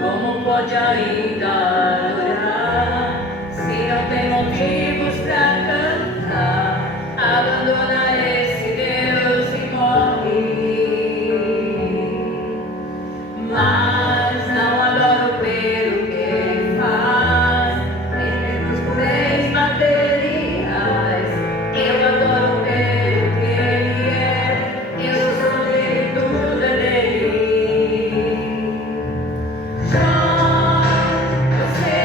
Como pode ainda adorar se não tem motivos pra cantar? Abandona esse Deus e morre. Mas não adoro pelo que ele faz, nem pelos bens materiais. Eu adoro pelo que ele é. Eu sou dele, tudo é dele. Você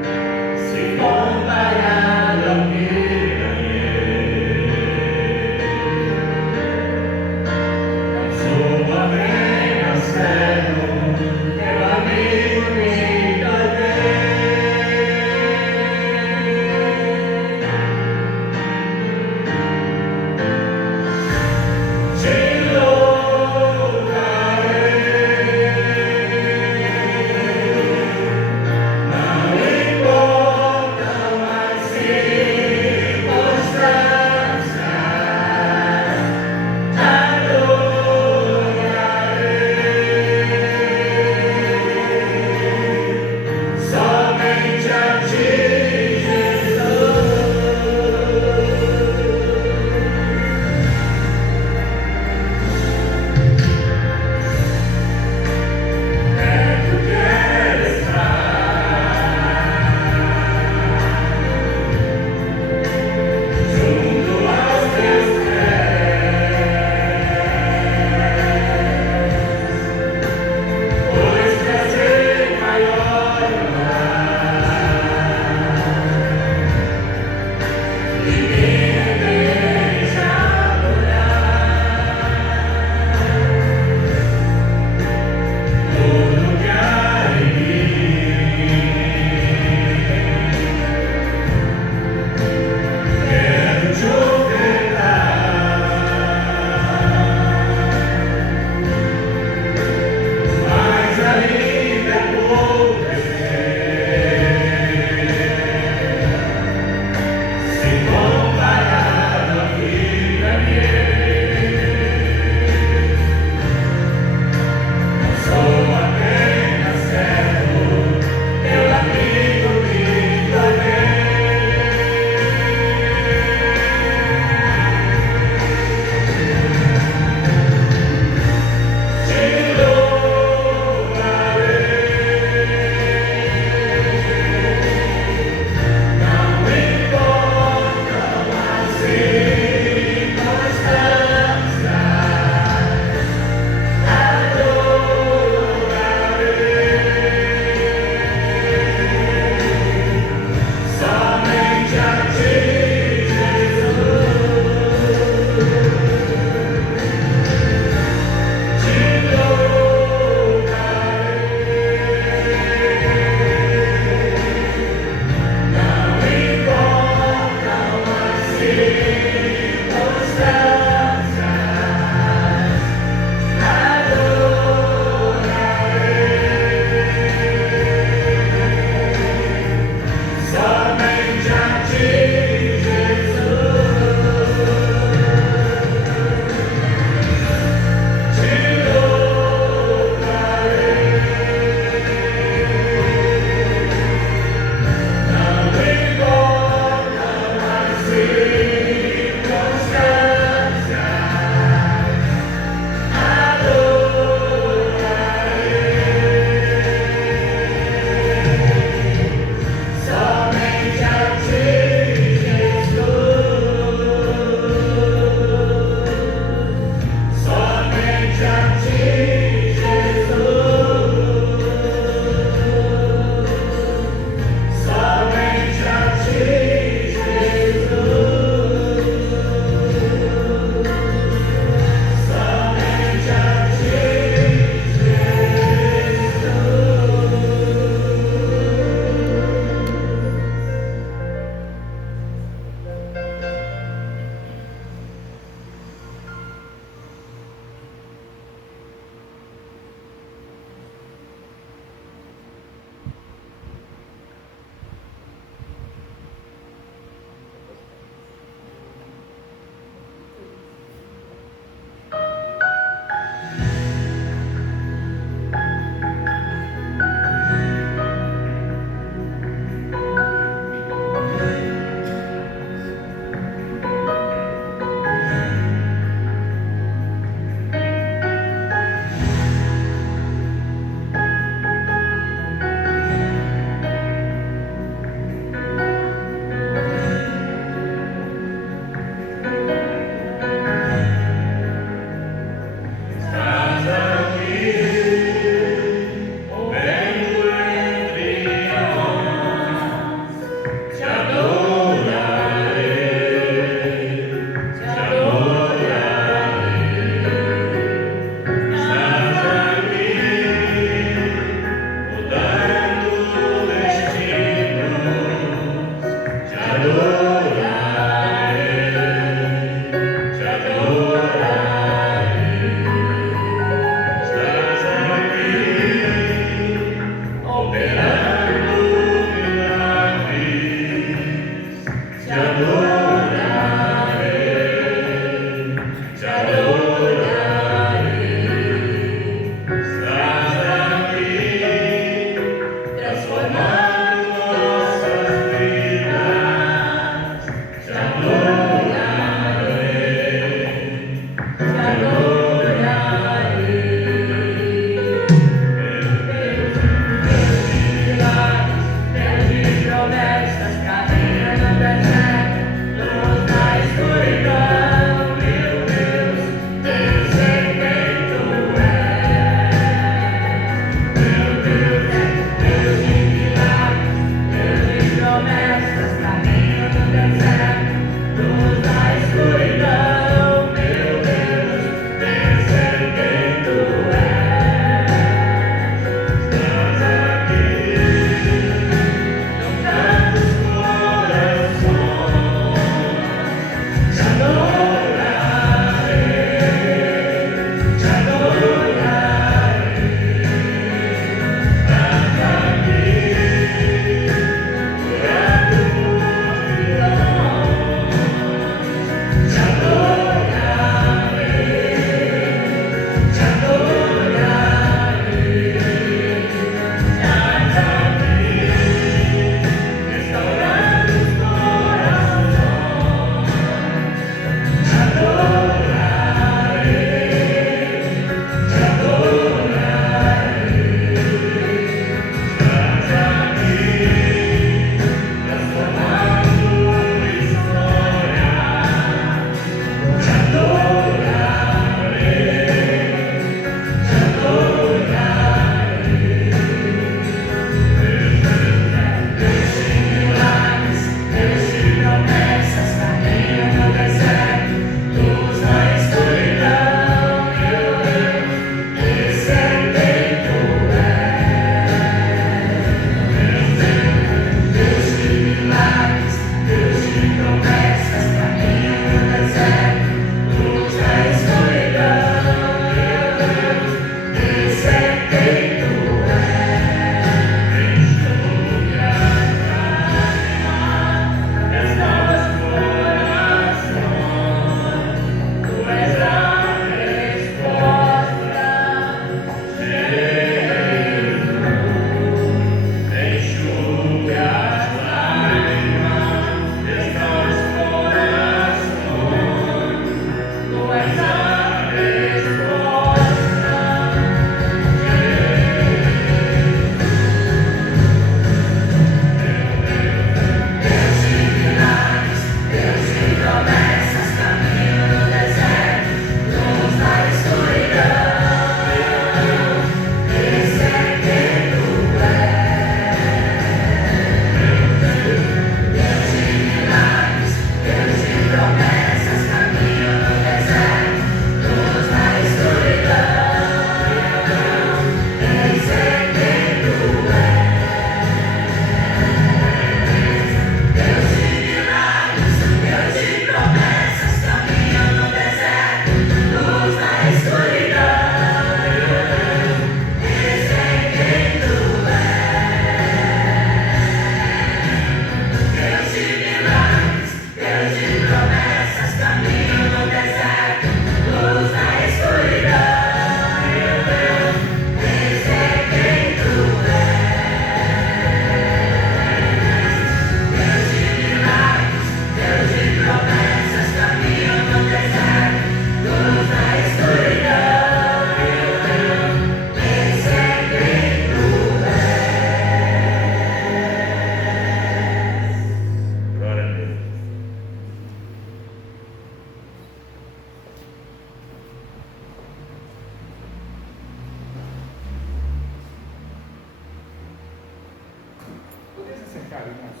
ficar, irmãos.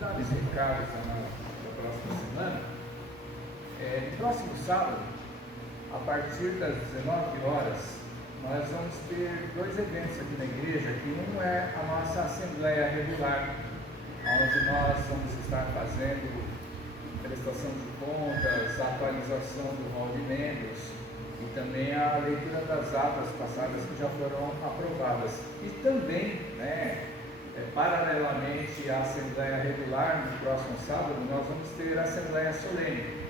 Dar os recados da próxima semana. No próximo sábado, a partir das 19 horas, nós vamos ter dois eventos aqui na igreja, que um é a nossa Assembleia Regular, onde nós vamos estar fazendo prestação de contas, atualização do rol de membros e também a leitura das atas passadas que já foram aprovadas. E também, paralelamente à Assembleia Regular, no próximo sábado, nós vamos ter a Assembleia Solene.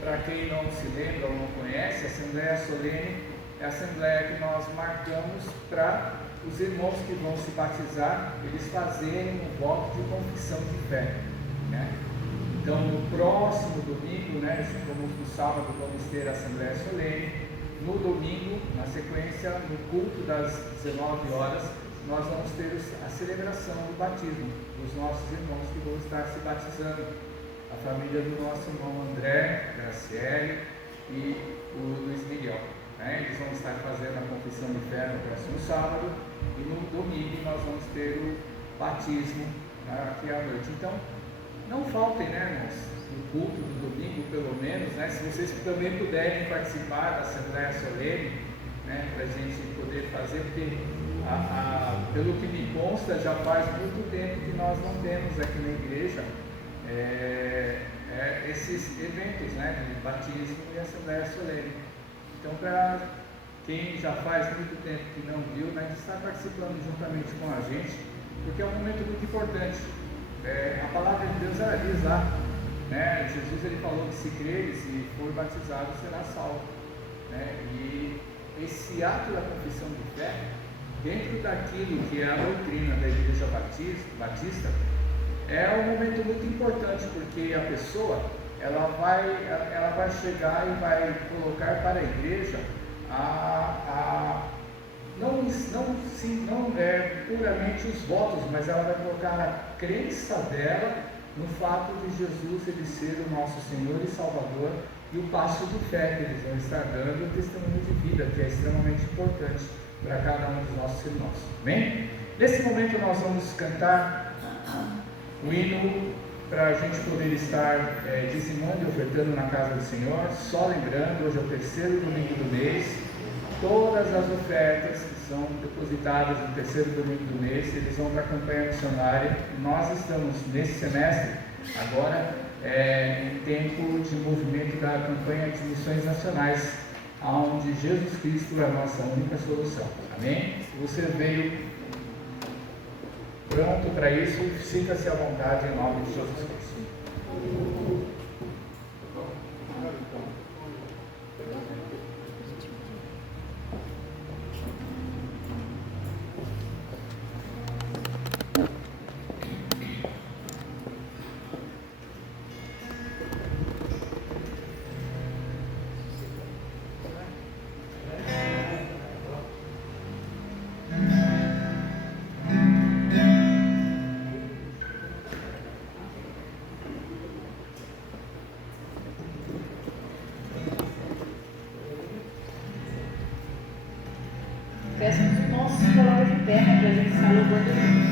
Para quem não se lembra ou não conhece, a Assembleia Solene é a Assembleia que nós marcamos para os irmãos que vão se batizar, eles fazerem um voto de confissão de fé, né? Então, no próximo domingo, como no sábado vamos ter a Assembleia Solene, no domingo, na sequência, no culto das 19 horas, nós vamos ter a celebração do batismo dos nossos irmãos que vão estar se batizando, a família do nosso irmão André, Graciele e o Luiz Miguel. Eles vão estar fazendo a confissão de fé no próximo sábado e no domingo nós vamos ter o batismo aqui à noite. Então, não faltem, irmãos, no culto do domingo, pelo menos, se vocês também puderem participar da Assembleia Solene, para a gente poder fazer, porque, pelo que me consta, já faz muito tempo que nós não temos aqui na igreja esses eventos, de batismo e Assembleia Solene. Então, para quem já faz muito tempo que não viu, está participando juntamente com a gente, porque é um momento muito importante. A palavra de Deus ela diz lá, Jesus ele falou que se crer e se for batizado será salvo. E esse ato da confissão de fé, dentro daquilo que é a doutrina da Igreja Batista, é um momento muito importante, porque a pessoa ela vai chegar e vai colocar para a igreja não puramente os votos, mas ela vai colocar a crença dela no fato de Jesus ele ser o nosso Senhor e Salvador, e o passo de fé que eles vão estar dando, e o testemunho de vida, que é extremamente importante para cada um dos nossos irmãos. Amém? Nesse momento nós vamos cantar o hino para a gente poder estar dizimando e ofertando na casa do Senhor. Só lembrando, hoje é o terceiro domingo do mês, todas as ofertas que são depositadas no terceiro domingo do mês, eles vão para a campanha missionária. Nós estamos nesse semestre, agora, em tempo de movimento da campanha de missões nacionais, onde Jesus Cristo é a nossa única solução. Amém? Você veio pronto para isso, sinta-se à vontade em nome de Jesus Cristo. Peço que os irmãos se coloquem de pé, para a gente estar louvando juntos.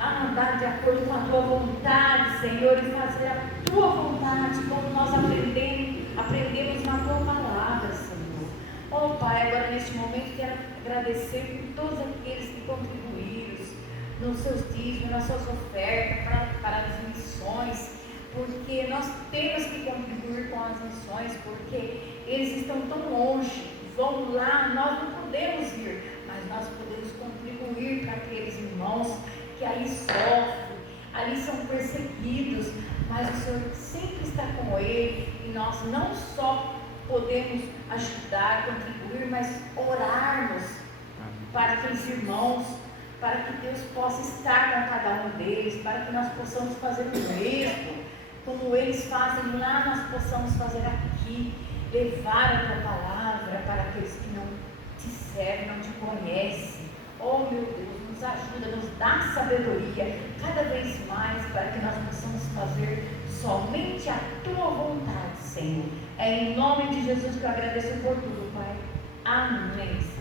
a andar de acordo com a tua vontade, Senhor, e fazer a tua vontade, como nós aprendemos na tua palavra, Senhor. Oh Pai, agora neste momento quero agradecer por todos aqueles que contribuíram nos seus dízimos, nas suas ofertas para as missões, porque nós temos que contribuir com as missões, porque eles estão tão longe, vão lá, nós não podemos ir, mas nós podemos contribuir para aqueles irmãos que ali sofrem, ali são perseguidos, mas o Senhor sempre está com ele, e nós não só podemos ajudar, contribuir, mas orarmos para aqueles irmãos, para que Deus possa estar com cada um deles, para que nós possamos fazer o mesmo, como eles fazem lá, nós possamos fazer aqui, levar a tua palavra para aqueles que não te servem, não te conhecem. Oh meu Deus, nos ajuda, nos dá sabedoria cada vez mais, para que nós possamos fazer somente a tua vontade, Senhor. É em nome de Jesus que eu agradeço por tudo, Pai. Amém, Senhor.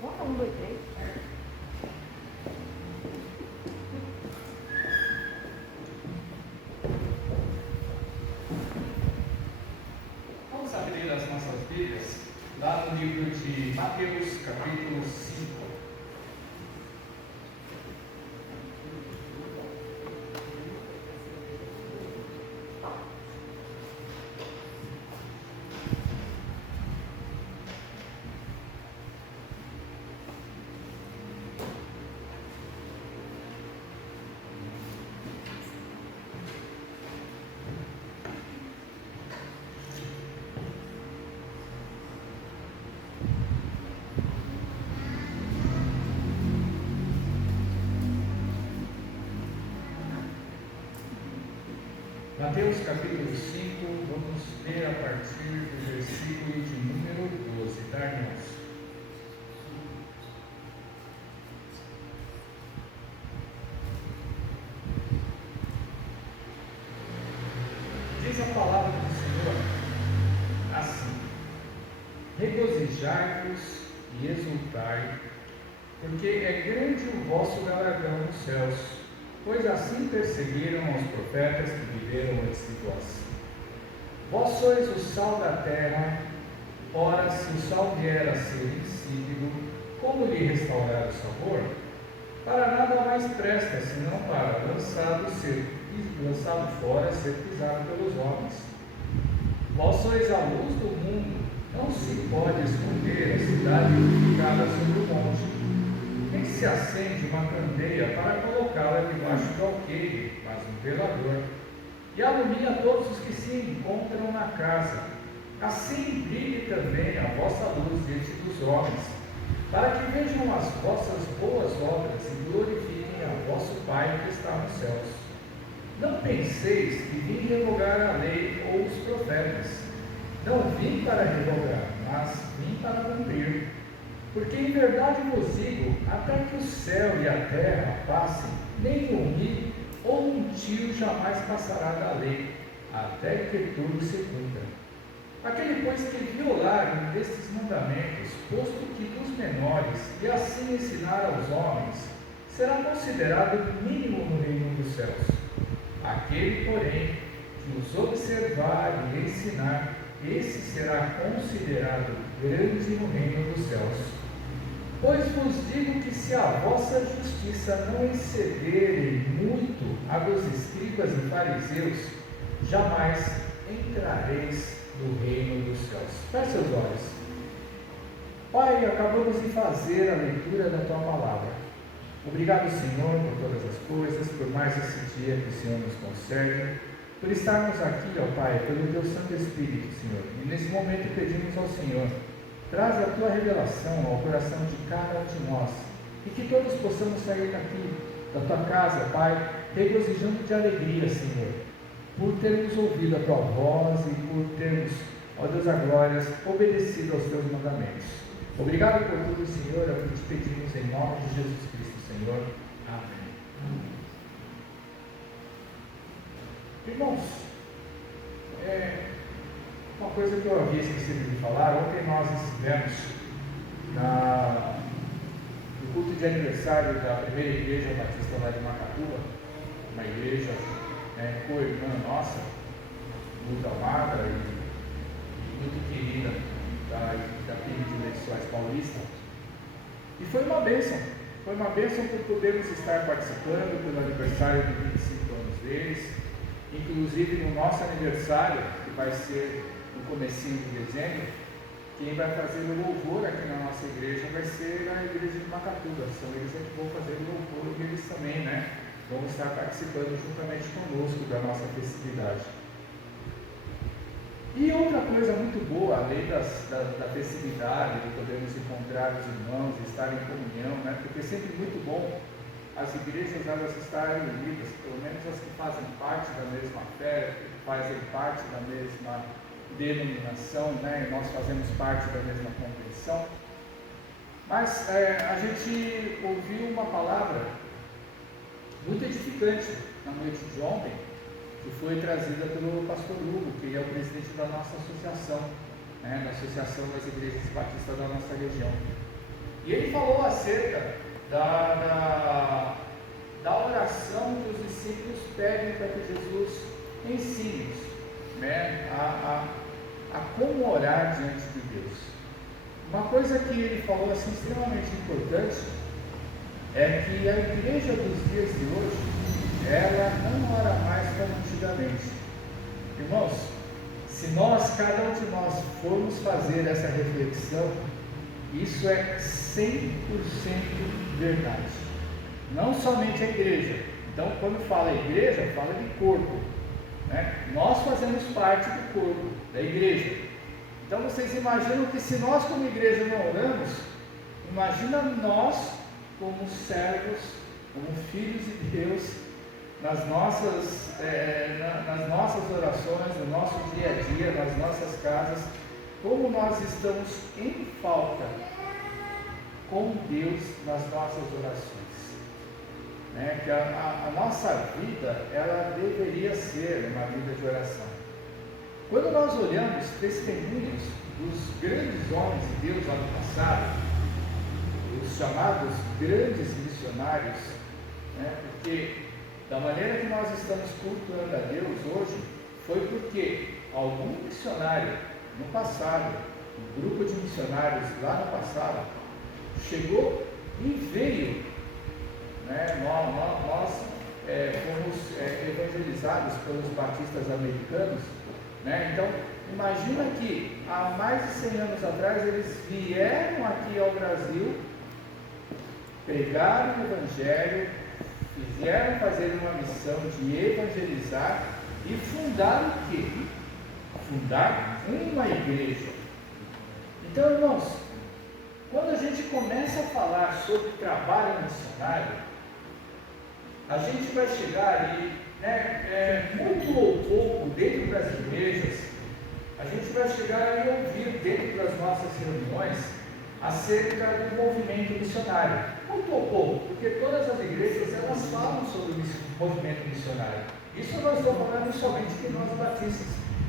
Conta 1, 2, 3. Vamos abrir as nossas Bíblias lá no livro de Mateus, capítulo 5. Mateus capítulo 5, vamos ler a partir do versículo de número 12, tá, irmãos? Diz a palavra do Senhor assim: regozijai-vos e exultai, porque é grande o vosso galardão nos céus, pois assim perseguiram os profetas que viveram antes de vós. Vós sois o sal da terra. Ora, se o sal vier a ser insípido, como lhe restaurar o sabor? Para nada mais presta, senão para lançado fora, ser pisado pelos homens. Vós sois a luz do mundo. Não se pode esconder a cidade edificada sobre o monte. Nem se acende uma candeia para colocá-la debaixo do alqueire, mas um velador, e alumia todos os que se encontram na casa. Assim brilhe também a vossa luz diante dos homens, para que vejam as vossas boas obras e glorifiquem a vosso Pai que está nos céus. Não penseis que vim revogar a lei ou os profetas. Não vim para revogar, mas vim para cumprir. Porque em verdade vos digo, até que o céu e a terra passem, nem um i ou um tio jamais passará da lei, até que tudo se cumpra. Aquele, pois, que violar um destes mandamentos, posto que dos menores, e assim ensinar aos homens, será considerado mínimo no reino dos céus. Aquele, porém, que os observar e ensinar, esse será considerado grande no reino dos céus. Pois vos digo que se a vossa justiça não excederem muito a dos escribas e fariseus, jamais entrareis no reino dos céus. Feche seus olhos. Pai, acabamos de fazer a leitura da Tua Palavra. Obrigado, Senhor, por todas as coisas, por mais esse dia que o Senhor nos concede, por estarmos aqui, ó Pai, pelo Teu Santo Espírito, Senhor. E nesse momento pedimos ao Senhor, traz a Tua revelação ao coração de cada um de nós, e que todos possamos sair daqui, da Tua casa, Pai, regozijando de alegria, Senhor, por termos ouvido a Tua voz e por termos, ó Deus da glória, obedecido aos Teus mandamentos. Obrigado por tudo, Senhor, é o que te pedimos em nome de Jesus Cristo, Senhor. Amém. Irmãos, coisa que eu havia esquecido de falar, ontem nós estivemos no culto de aniversário da primeira igreja batista lá de Macatuba, uma igreja co-irmã nossa, muito amada e muito querida da PIB de Lençóis Paulista. E foi uma bênção por podermos estar participando pelo aniversário de 25 anos deles, inclusive no nosso aniversário, que vai ser no comecinho de dezembro. Quem vai fazer o louvor aqui na nossa igreja vai ser a igreja de Macatuba. São eles que vão fazer o louvor, e eles também, vão estar participando juntamente conosco da nossa festividade. E outra coisa muito boa, além da festividade, de podermos encontrar os irmãos, estar em comunhão, porque é sempre muito bom as igrejas elas estarem unidas, pelo menos as que fazem parte da mesma fé, fazem parte da mesma denominação, e nós fazemos parte da mesma convenção. Mas a gente ouviu uma palavra muito edificante na noite de ontem, que foi trazida pelo pastor Hugo, que é o presidente da nossa associação, da Associação das Igrejas Batistas da nossa região. E ele falou acerca da oração que os discípulos pedem para que Jesus ensine-nos, a como orar diante de Deus. Uma coisa que ele falou assim, extremamente importante é que a igreja dos dias de hoje, ela não ora mais como antigamente. Irmãos, se cada um de nós formos fazer essa reflexão, isso é 100% verdade. Não somente a igreja. Então, quando fala igreja, fala de corpo. Nós fazemos parte do corpo, da igreja. Então, vocês imaginam que se nós como igreja não oramos, imagina nós como servos, como filhos de Deus, nas nossas orações, no nosso dia a dia, nas nossas casas, como nós estamos em falta com Deus nas nossas orações. Que a nossa vida, ela deveria ser uma vida de oração. Quando nós olhamos testemunhos dos grandes homens de Deus lá no passado, os chamados grandes missionários, porque da maneira que nós estamos cultuando a Deus hoje, foi porque algum missionário no passado, um grupo de missionários lá no passado, chegou e veio. Nós fomos evangelizados pelos batistas americanos. Então, imagina que há mais de 100 anos atrás eles vieram aqui ao Brasil, pregaram o Evangelho, fizeram fazer uma missão de evangelizar e fundaram o quê? Fundaram uma igreja. Então, irmãos, quando a gente começa a falar sobre trabalho missionário, a gente vai chegar e, muito ou pouco, dentro das igrejas, a gente vai chegar e ouvir dentro das nossas reuniões acerca do movimento missionário. Muito ou pouco, porque todas as igrejas elas falam sobre o movimento missionário. Isso eu não estou falando somente de nós batistas,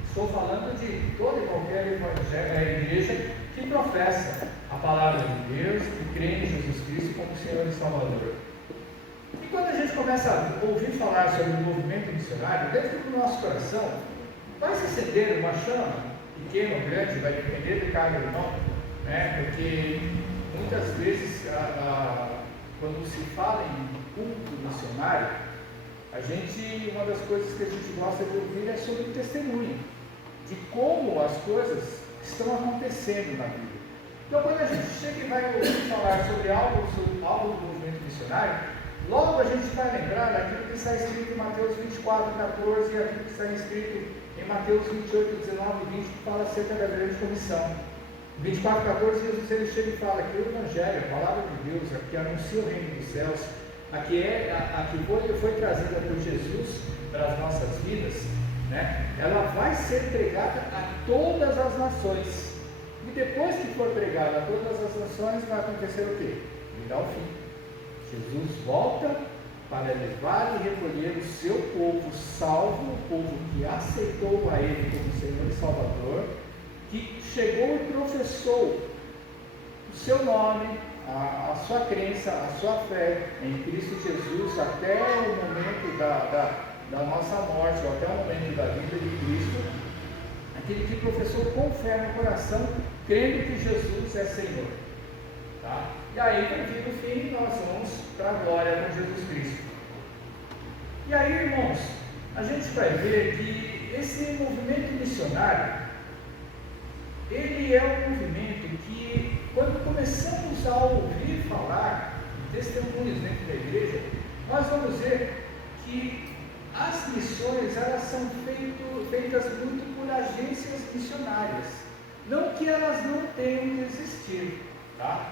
estou falando de toda e qualquer igreja que professa a palavra de Deus, que crê em Jesus Cristo como Senhor e Salvador. E quando a gente começa a ouvir falar sobre o movimento missionário, dentro do nosso coração vai se acender uma chama, pequena ou grande, vai depender de cada irmão, porque muitas vezes, quando se fala em culto missionário, uma das coisas que a gente gosta de ouvir é sobre o testemunho, de como as coisas estão acontecendo na vida. Então, quando a gente chega e vai ouvir falar sobre algo do movimento missionário, logo a gente vai lembrar daquilo que está escrito em Mateus 24, 14 e aquilo que está escrito em Mateus 28, 19 e 20, que fala acerca da grande comissão. 24, 14, Jesus ele chega e fala que o Evangelho, a palavra de Deus, a que anuncia o reino dos céus, a que foi trazida por Jesus para as nossas vidas, ela vai ser pregada a todas as nações. E depois que for pregada a todas as nações, vai acontecer o quê? Virá o fim. Jesus volta para levar e recolher o seu povo salvo, o povo que aceitou a Ele como Senhor e Salvador, que chegou e professou o seu nome, a sua crença, a sua fé em Cristo Jesus até o momento da nossa morte, ou até o momento da vida de Cristo, aquele que professou com fé no coração, crendo que Jesus é Senhor. Tá? E aí, vai vir o fim, nós vamos para a glória com Jesus Cristo. E aí, irmãos, a gente vai ver que esse movimento missionário, ele é um movimento que, quando começamos a ouvir falar testemunhos dentro da igreja, nós vamos ver que as missões, elas são feitas muito por agências missionárias. Não que elas não tenham de existir, tá?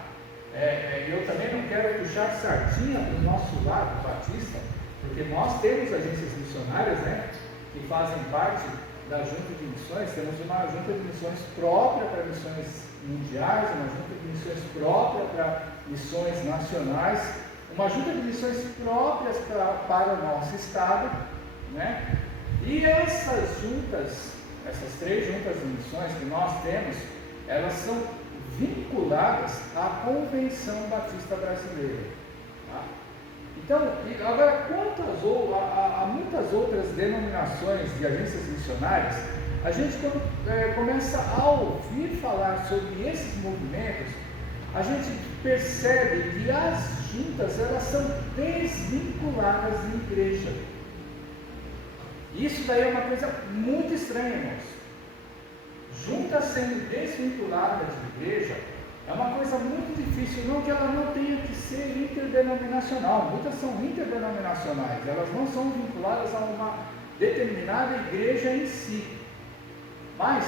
Eu também não quero puxar sardinha para o nosso lado batista, porque nós temos agências missionárias, né, que fazem parte da junta de missões. Temos uma junta de missões própria para missões mundiais, uma junta de missões própria para missões nacionais, uma junta de missões próprias para o nosso estado, né? E essas juntas, essas 3 juntas de missões que nós temos, elas são vinculadas à Convenção Batista Brasileira. Tá? Então, agora, há muitas outras denominações de agências missionárias, a gente quando começa a ouvir falar sobre esses movimentos, a gente percebe que as juntas, elas são desvinculadas da igreja. Isso daí é uma coisa muito estranha, irmãos. Juntas sendo desvinculadas de igreja é uma coisa muito difícil, não que ela não tenha que ser interdenominacional. Muitas são interdenominacionais, elas não são vinculadas a uma determinada igreja em si. Mas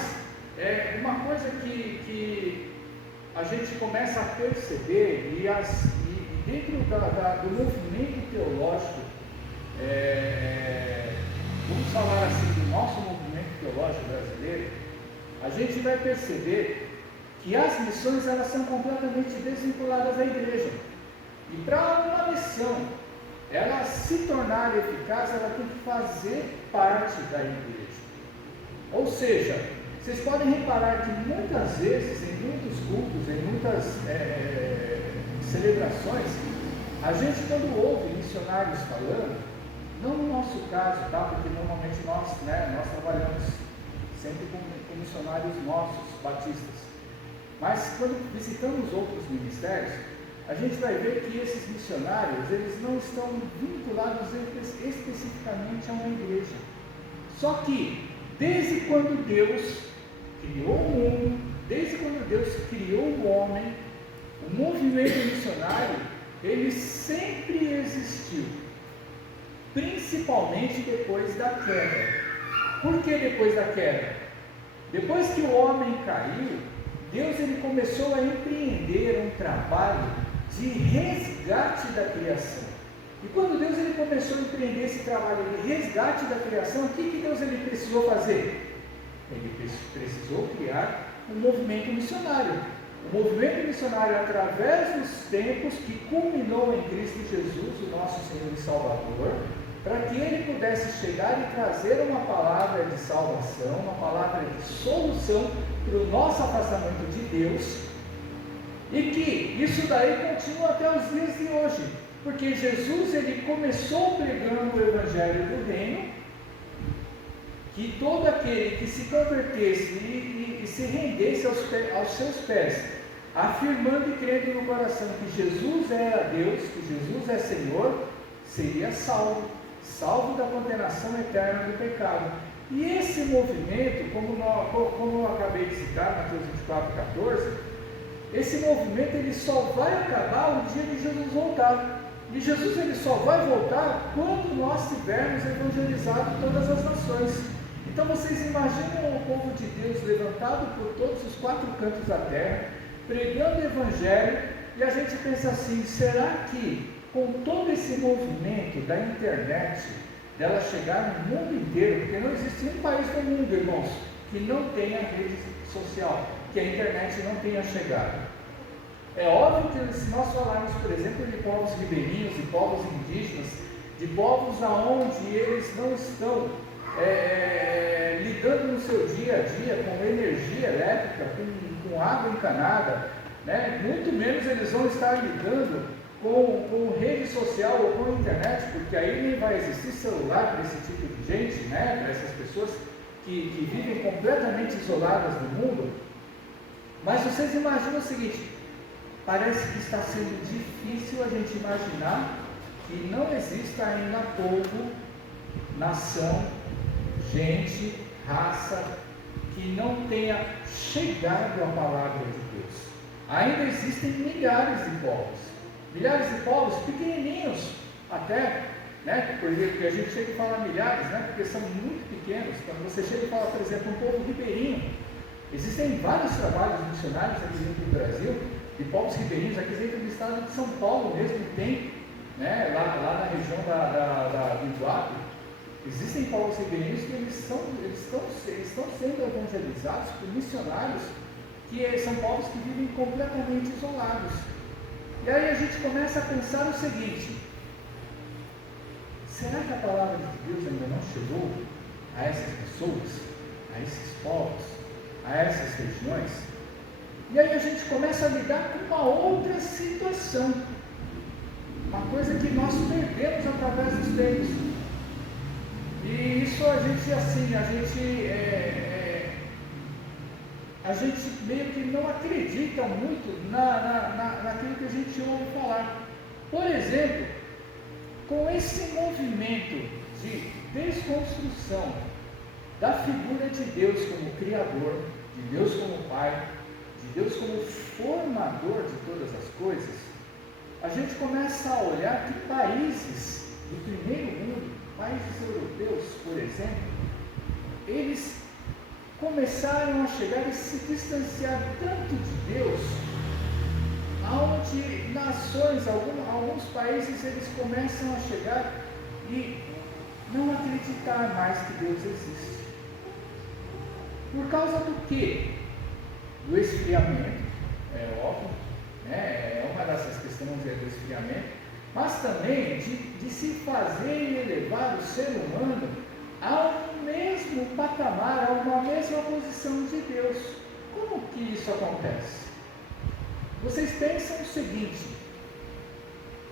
é uma coisa que a gente começa a perceber, e dentro do movimento teológico, vamos falar assim, do nosso movimento teológico brasileiro, a gente vai perceber que as missões, elas são completamente desvinculadas da igreja. E para uma missão ela se tornar eficaz, ela tem que fazer parte da igreja. Ou seja, vocês podem reparar que muitas vezes, em muitos cultos, em muitas celebrações, a gente, quando ouve missionários falando, não no nosso caso, tá? Porque normalmente nós trabalhamos sempre com missionários nossos, batistas. Mas quando visitamos outros ministérios, a gente vai ver que esses missionários, eles não estão vinculados especificamente a uma igreja. Só que, desde quando Deus criou o mundo, desde quando Deus criou o homem, o movimento missionário, ele sempre existiu. Principalmente depois da queda. Por que depois da queda? Depois que o homem caiu, Deus ele começou a empreender um trabalho de resgate da criação. E quando Deus ele começou a empreender esse trabalho de resgate da criação, o que Deus ele precisou fazer? Ele precisou criar um movimento missionário. O movimento missionário, através dos tempos, que culminou em Cristo Jesus, o nosso Senhor e Salvador, para que ele pudesse chegar e trazer uma palavra de salvação, uma palavra de solução para o nosso afastamento de Deus, e que isso daí continua até os dias de hoje, porque Jesus ele começou pregando o Evangelho do Reino, que todo aquele que se convertesse e se rendesse aos seus pés, afirmando e crendo no coração que Jesus era Deus, que Jesus é Senhor, seria salvo da condenação eterna do pecado. E esse movimento, como eu acabei de citar, Mateus 24:14, esse movimento ele só vai acabar o dia que Jesus voltar. E Jesus ele só vai voltar quando nós tivermos evangelizado todas as nações. Então vocês imaginam o povo de Deus levantado por todos os 4 cantos da terra, pregando o Evangelho, e a gente pensa assim, será que com todo esse movimento da internet, dela chegar no mundo inteiro, porque não existe um país do mundo, irmãos, que não tenha rede social, que a internet não tenha chegado. É óbvio que se nós falarmos, por exemplo, de povos ribeirinhos, de povos indígenas, de povos aonde eles não estão lidando no seu dia a dia com energia energia elétrica, com água encanada, né? Muito menos eles vão estar lidando com rede social ou com internet, porque aí nem vai existir celular para esse tipo de gente, né? Para essas pessoas que vivem completamente isoladas do mundo. Mas vocês imaginam o seguinte: parece que está sendo difícil a gente imaginar que não exista ainda povo, nação, gente, raça, que não tenha chegado à palavra de Deus. Ainda existem milhares de povos pequenininhos até, né? Porque a gente chega e fala milhares, né? Porque são muito pequenos. Quando você chega e fala, por exemplo, um povo ribeirinho, existem vários trabalhos missionários aqui dentro do Brasil, de povos ribeirinhos, aqui dentro do estado de São Paulo mesmo tem, né? Lá na região do Iguape, existem povos ribeirinhos que eles estão sendo evangelizados por missionários, que são povos que vivem completamente isolados. E aí a gente começa a pensar o seguinte: será que a palavra de Deus ainda não chegou a essas pessoas, a esses povos, a essas regiões? E aí a gente começa a lidar com uma outra situação, uma coisa que nós perdemos através dos tempos. E isso a gente meio que não acredita muito naquilo que a gente ouve falar. Por exemplo, com esse movimento de desconstrução da figura de Deus como Criador, de Deus como Pai, de Deus como formador de todas as coisas, a gente começa a olhar que países do primeiro mundo, países europeus, por exemplo, eles começaram a chegar e se distanciar tanto de Deus, aonde nações, alguns países, eles começam a chegar e não acreditar mais que Deus existe. Por causa do quê? Do esfriamento, é óbvio, né? É uma dessas questões do esfriamento, mas também de se fazer e elevar o ser humano ao mesmo patamar, a uma mesma posição de Deus. Como que isso acontece? Vocês pensam o seguinte,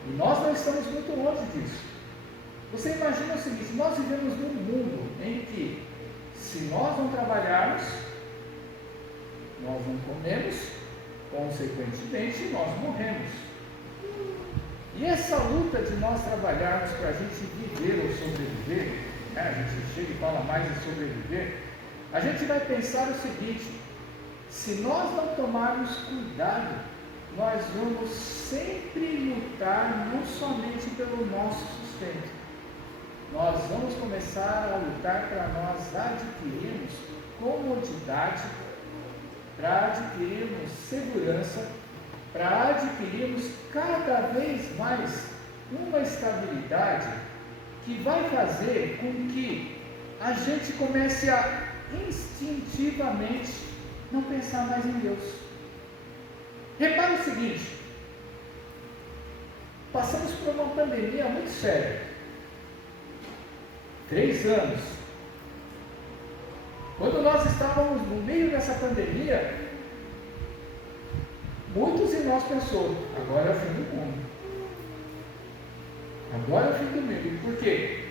e nós não estamos muito longe disso. Você imagina o seguinte: nós vivemos num mundo em que, se nós não trabalharmos, nós não comemos, consequentemente nós morremos. E essa luta de nós trabalharmos para a gente viver ou sobreviver, né? A gente chega e fala mais em sobreviver, a gente vai pensar o seguinte: se nós não tomarmos cuidado, nós vamos sempre lutar não somente pelo nosso sustento, nós vamos começar a lutar para nós adquirirmos comodidade, para adquirirmos segurança, para adquirirmos cada vez mais uma estabilidade que vai fazer com que a gente comece a instintivamente não pensar mais em Deus. Repare o seguinte: passamos por uma pandemia muito séria, 3 anos. Quando nós estávamos no meio dessa pandemia, muitos de nós pensou: agora é o fim do mundo. Agora é o fim do mundo. Por quê?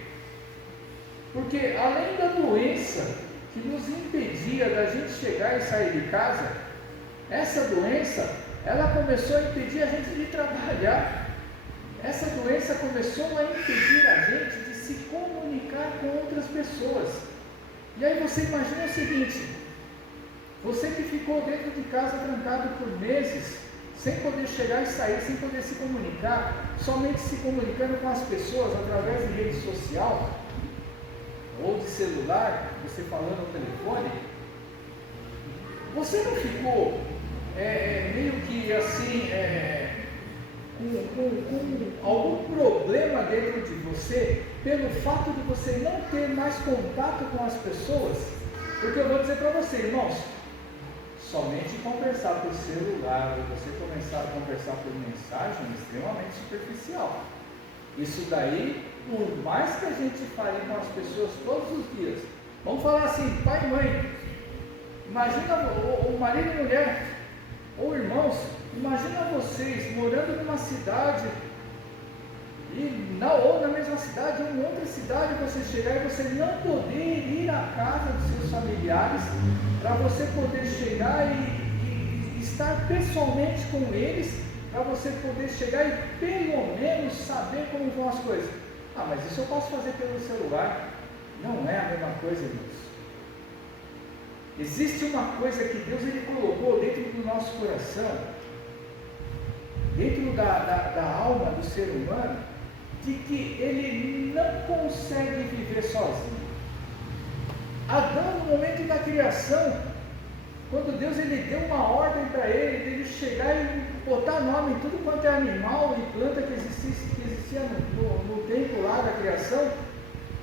Porque além da doença que nos impedia da gente chegar e sair de casa, essa doença, ela começou a impedir a gente de trabalhar. Essa doença começou a impedir a gente de se comunicar com outras pessoas. E aí você imagina o seguinte: você que ficou dentro de casa trancado por meses, sem poder chegar e sair, sem poder se comunicar, somente se comunicando com as pessoas através de rede social, ou de celular, você falando no telefone, você não ficou meio que assim, com algum problema dentro de você, pelo fato de você não ter mais contato com as pessoas? Porque eu vou dizer para você, irmãos, somente conversar por celular, ou você começar a conversar por mensagem, é extremamente superficial. Isso daí, por mais que a gente fale com as pessoas todos os dias, vamos falar assim, pai e mãe, Imagina o marido e mulher, ou irmãos, imagina vocês morando numa cidade, ou na mesma cidade, ou em outra cidade, você chegar e você não poder ir à casa dos seus familiares, para você poder chegar e estar pessoalmente com eles, para você poder chegar e pelo menos saber como vão as coisas. Ah, mas isso eu posso fazer pelo celular. Não é a mesma coisa, irmãos. Existe uma coisa que Deus ele colocou dentro do nosso coração, dentro da alma do ser humano, de que ele não consegue viver sozinho. Adão, no momento da criação, quando Deus ele deu uma ordem para ele, de ele chegar e botar nome em tudo quanto é animal e planta que existia no tempo lá da criação,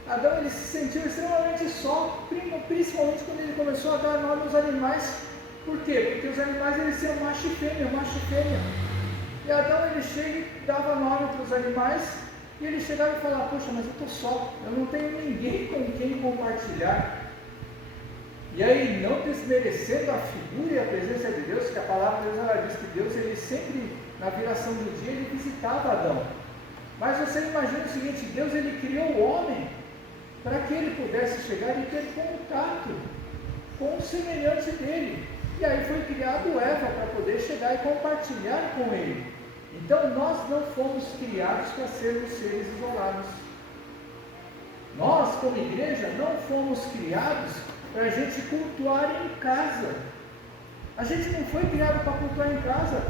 Adão ele se sentiu extremamente só, principalmente quando ele começou a dar nome aos animais. Por quê? Porque os animais eles são macho e fêmea. E Adão ele chega e dava nome para os animais, e ele chegava e falava: poxa, mas eu estou só, eu não tenho ninguém com quem compartilhar. E aí, não desmerecendo a figura e a presença de Deus, que a palavra de Deus ela diz que Deus ele sempre, na viração do dia, ele visitava Adão. Mas você imagina o seguinte: Deus ele criou o homem para que ele pudesse chegar e ter contato com o semelhante dele. E aí foi criado Eva para poder chegar e compartilhar com ele. Então nós não fomos criados para sermos seres isolados. Nós, como igreja, não fomos criados para a gente cultuar em casa. A gente não foi criado para cultuar em casa.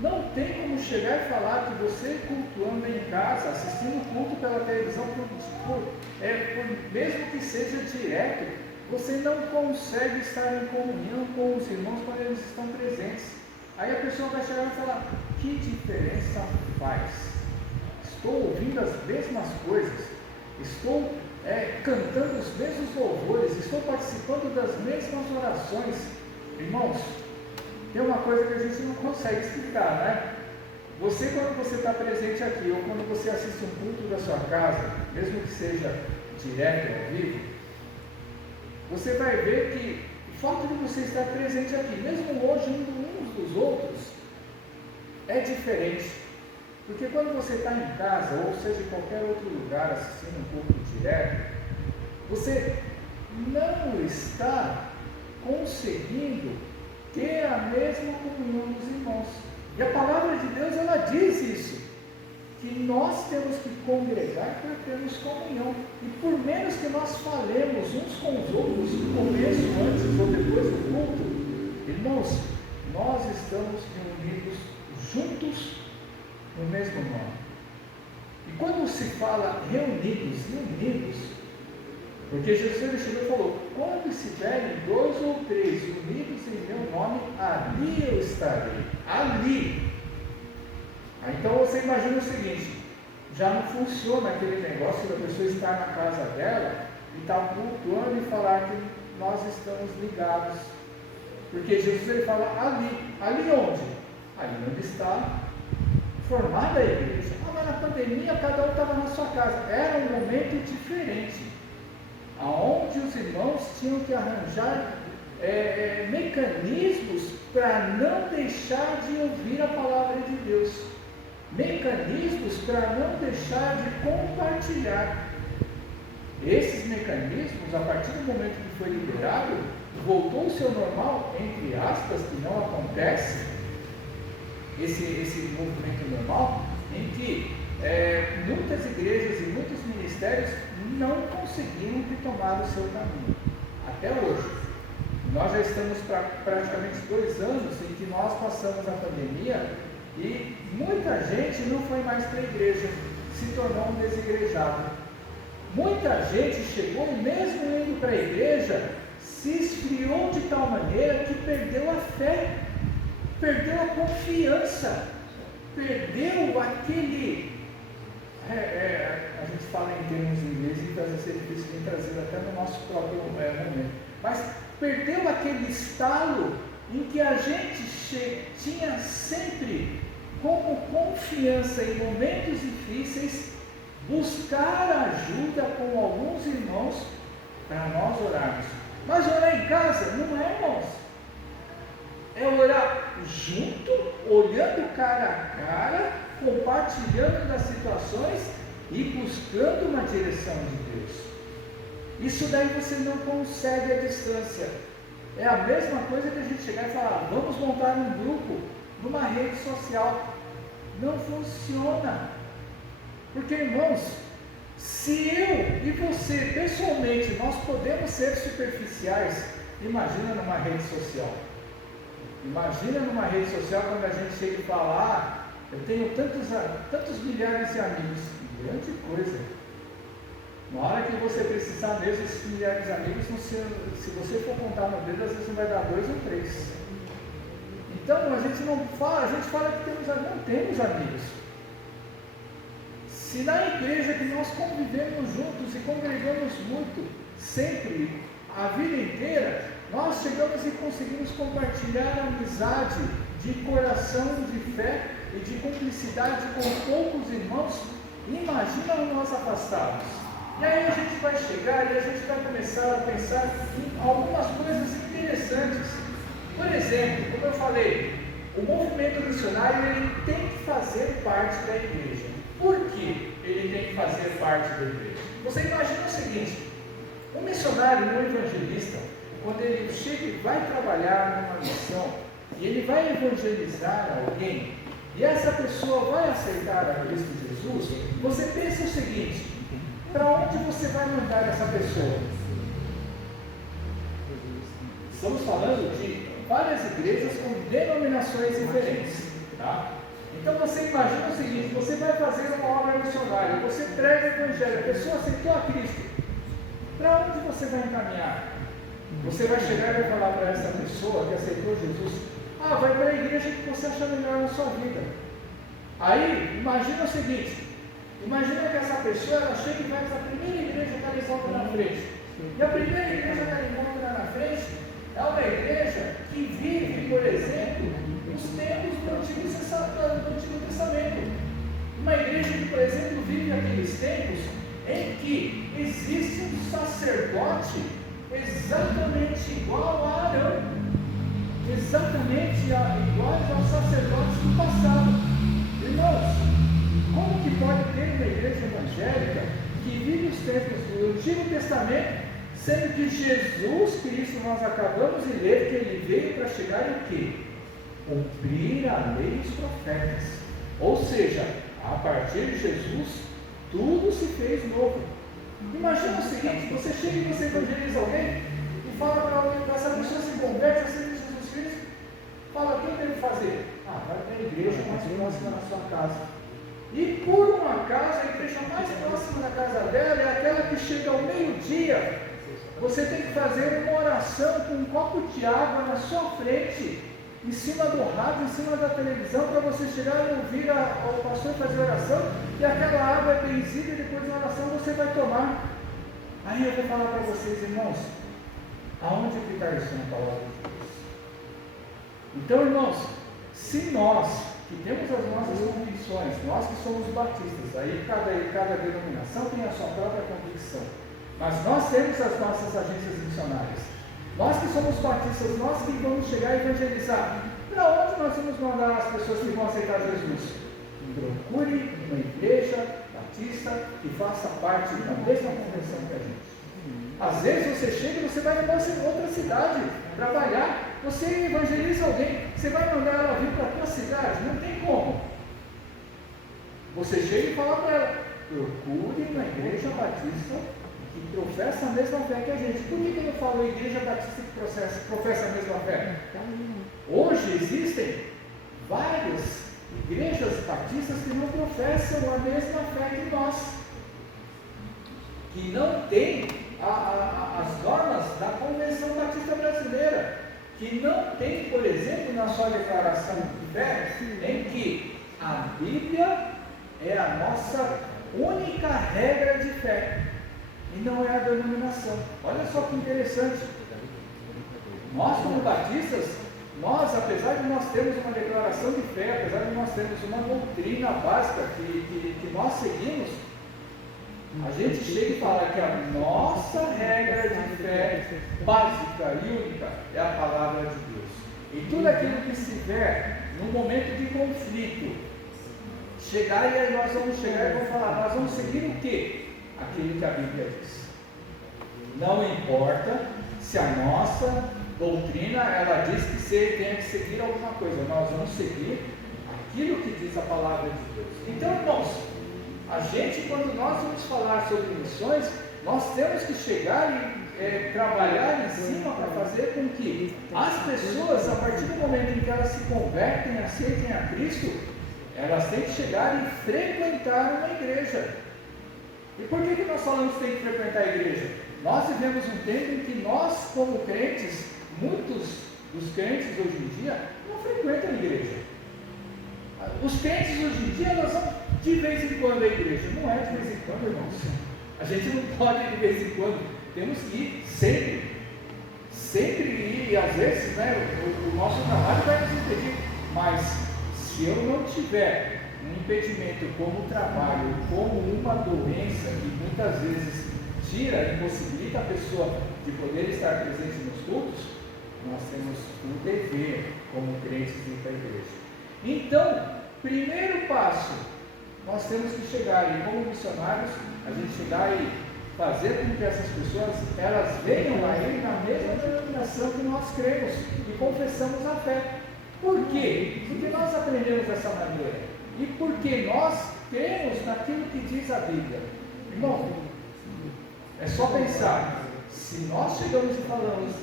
Não tem como chegar e falar que você cultuando em casa, assistindo culto pela televisão, mesmo que seja direto, você não consegue estar em comunhão com os irmãos quando eles estão presentes. Aí a pessoa vai chegar e falar: que diferença faz? Estou ouvindo as mesmas coisas, estou cantando os mesmos louvores, estou participando das mesmas orações. Irmãos, tem uma coisa que a gente não consegue explicar, né? Você, quando você está presente aqui, ou quando você assiste um culto da sua casa, mesmo que seja direto ao vivo, você vai ver que o fato de você estar presente aqui, mesmo hoje uns dos outros, é diferente. Porque quando você está em casa, ou seja, em qualquer outro lugar, assistindo um culto direto, você não está conseguindo ter a mesma comunhão dos irmãos. E a palavra de Deus, ela diz isso, que nós temos que congregar para termos comunhão. E por menos que nós falemos uns com os outros, no começo, antes ou depois do culto, irmãos, nós estamos reunidos juntos no mesmo nome. E quando se fala reunidos e unidos, porque Jesus ele chegou e falou: quando estiverem 2 ou 3 unidos em meu nome, ali eu estarei. Ali. Então você imagina o seguinte: já não funciona aquele negócio da pessoa estar na casa dela e estar cultuando e falar que nós estamos ligados. Porque Jesus ele fala ali. Ali onde? Ali onde está formada a igreja. Ah, mas na pandemia cada um estava na sua casa. Era um momento diferente, aonde os irmãos tinham que arranjar mecanismos para não deixar de ouvir a palavra de Deus, mecanismos para não deixar de compartilhar. Esses mecanismos, a partir do momento que foi liberado, voltou ao seu normal, entre aspas, que não acontece, esse movimento normal, em que muitas igrejas e muitos ministérios não conseguiram retomar o seu caminho. Até hoje. Nós já estamos para praticamente 2 anos em que nós passamos a pandemia e muita gente não foi mais para a igreja, se tornou um desigrejado. Muita gente chegou e mesmo indo para a igreja, se esfriou de tal maneira que perdeu a fé, perdeu a confiança, perdeu aquele... a gente fala em termos ingleses e às vezes é difícil de trazer até no nosso próprio momento, mas perdeu aquele estalo em que a gente tinha sempre como confiança em momentos difíceis buscar ajuda com alguns irmãos para nós orarmos. Mas orar em casa não é, irmãos. É orar junto, olhando cara a cara, compartilhando das situações e buscando uma direção de Deus. Isso daí você não consegue à distância. É a mesma coisa que a gente chegar e falar, vamos montar um grupo numa rede social. Não funciona. Porque, irmãos, se eu e você, pessoalmente, nós podemos ser superficiais, imagina numa rede social. Imagina numa rede social quando a gente chega e fala, eu tenho tantos milhares de amigos. Grande coisa. Na hora que você precisar mesmo, esses milhares de amigos, se você for contar no dedo, às vezes não vai dar 2 ou 3. Então, a gente não fala, a gente fala que não temos amigos. Se na igreja que nós convivemos juntos e congregamos muito, sempre, a vida inteira, nós chegamos e conseguimos compartilhar a amizade de coração, de fé e de cumplicidade com poucos irmãos, imagina nós afastados. E aí a gente vai chegar e a gente vai começar a pensar em algumas coisas interessantes. Por exemplo, como eu falei, o movimento missionário ele tem que fazer parte da igreja. Por que ele tem que fazer parte da igreja? Você imagina o seguinte, um missionário, um evangelista, quando ele chega e vai trabalhar numa missão, e ele vai evangelizar alguém, e essa pessoa vai aceitar a Cristo Jesus, você pensa o seguinte, para onde você vai mandar essa pessoa? Estamos falando de várias igrejas com denominações diferentes, tá? Então você imagina o seguinte, você vai fazer uma obra missionária, você prega o evangelho, a pessoa aceitou a Cristo, para onde você vai encaminhar? Você vai chegar e vai falar para essa pessoa que aceitou Jesus, vai para a igreja que você achar melhor na sua vida. Aí, imagina o seguinte, imagina que essa pessoa, ela chega e vai para a primeira igreja que ela encontra na frente. E a primeira igreja que ela encontra na frente é uma igreja que vive, por exemplo, os tempos do Antigo Testamento. Uma igreja que, por exemplo, vive aqueles tempos em que existe um sacerdote exatamente igual a Arão, exatamente iguais aos sacerdotes do passado. Irmãos, como que pode ter uma igreja evangélica que vive os tempos do Antigo Testamento, sendo que Jesus Cristo, nós acabamos de ler que ele veio para chegar em quê? Cumprir a lei e os profetas. Ou seja, a partir de Jesus, tudo se fez novo. Imagina o seguinte, você chega e você evangeliza alguém e fala para alguém, para essa pessoa se converte, aceita Jesus Cristo, fala, o que eu devo fazer? Vai para a igreja mais próxima da sua casa. E por um acaso, a igreja mais próxima da casa dela é aquela que chega ao meio-dia. Você tem que fazer uma oração com um copo de água na sua frente, em cima do rádio, em cima da televisão, para você chegar e ouvir o pastor fazer oração, e aquela água é benzida e depois da oração você vai tomar. Aí eu vou falar para vocês, irmãos, aonde que está isso na palavra de Deus? Então, irmãos, se nós que temos as nossas convicções, nós que somos batistas, aí cada denominação tem a sua própria convicção, mas nós temos as nossas agências missionárias. Nós que somos batistas, nós que vamos chegar e evangelizar, para onde nós vamos mandar as pessoas que vão aceitar Jesus? Procure uma igreja batista que faça parte da mesma convenção que a gente. Às vezes você chega e você vai em outra cidade trabalhar, você evangeliza alguém, você vai mandar ela vir para a tua cidade? Não tem como. Você chega e fala para ela, procure uma igreja batista que professa a mesma fé que a gente. Por que eu não falo igreja batista que professa a mesma fé? Hoje existem várias igrejas batistas que não professam a mesma fé que nós, que não têm as normas da Convenção Batista Brasileira, que não tem, por exemplo, na sua declaração de fé, em que a Bíblia é a nossa única regra de fé, e não é a denominação. Olha só que interessante. Nós, como batistas, apesar de nós termos uma declaração de fé, apesar de nós termos uma doutrina básica que nós seguimos, A gente chega e fala que a nossa regra de fé básica e única é a palavra de Deus. E tudo aquilo que estiver num momento de conflito, chegar e aí nós vamos chegar e vamos falar, nós vamos seguir o quê? Aquilo que a Bíblia diz. Não importa se a nossa doutrina, ela diz que você tem que seguir alguma coisa, nós vamos seguir aquilo que diz a palavra de Deus. Então, irmãos, a gente, quando nós vamos falar sobre missões, nós temos que chegar e trabalhar em cima para fazer com que as pessoas, a partir do momento em que elas se convertem, aceitem a Cristo, elas têm que chegar e frequentar uma igreja. E por que nós falamos que tem que frequentar a igreja? Nós vivemos um tempo em que nós, como crentes, muitos dos crentes hoje em dia não frequentam a igreja. Os crentes hoje em dia, nós vamos de vez em quando à igreja. Não é de vez em quando, irmãos. A gente não pode ir de vez em quando. Temos que ir sempre. Sempre ir. E às vezes, né, o nosso trabalho vai nos impedir. Mas se eu não tiver um impedimento como o trabalho, como uma doença que muitas vezes tira, impossibilita a pessoa de poder estar presente nos cultos, nós temos um dever como crentes de ir para a igreja. Então, primeiro passo, nós temos que chegar e como missionários, a gente chegar e fazer com que essas pessoas, elas venham aí na mesma denominação que nós cremos e confessamos a fé. Por quê? Porque nós aprendemos dessa maneira e porque nós cremos naquilo que diz a Bíblia. Irmão, é só pensar, se nós chegamos e falamos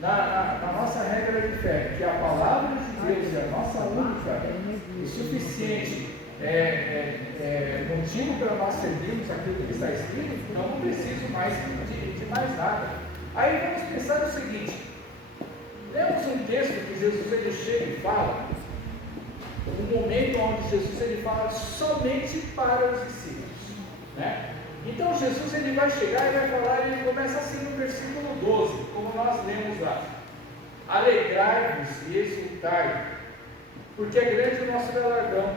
na nossa regra de fé, que a palavra de Deus é a nossa única e suficiente motivo para nós servirmos aquilo que está escrito, então não preciso mais de mais nada. Aí vamos pensar o seguinte, temos um texto que Jesus ele chega e fala, um momento onde Jesus ele fala somente para os discípulos, né? Então Jesus ele vai chegar e vai falar, e ele começa assim no versículo 12, como nós lemos lá: alegrai-vos e exultai, porque é grande o nosso galardão,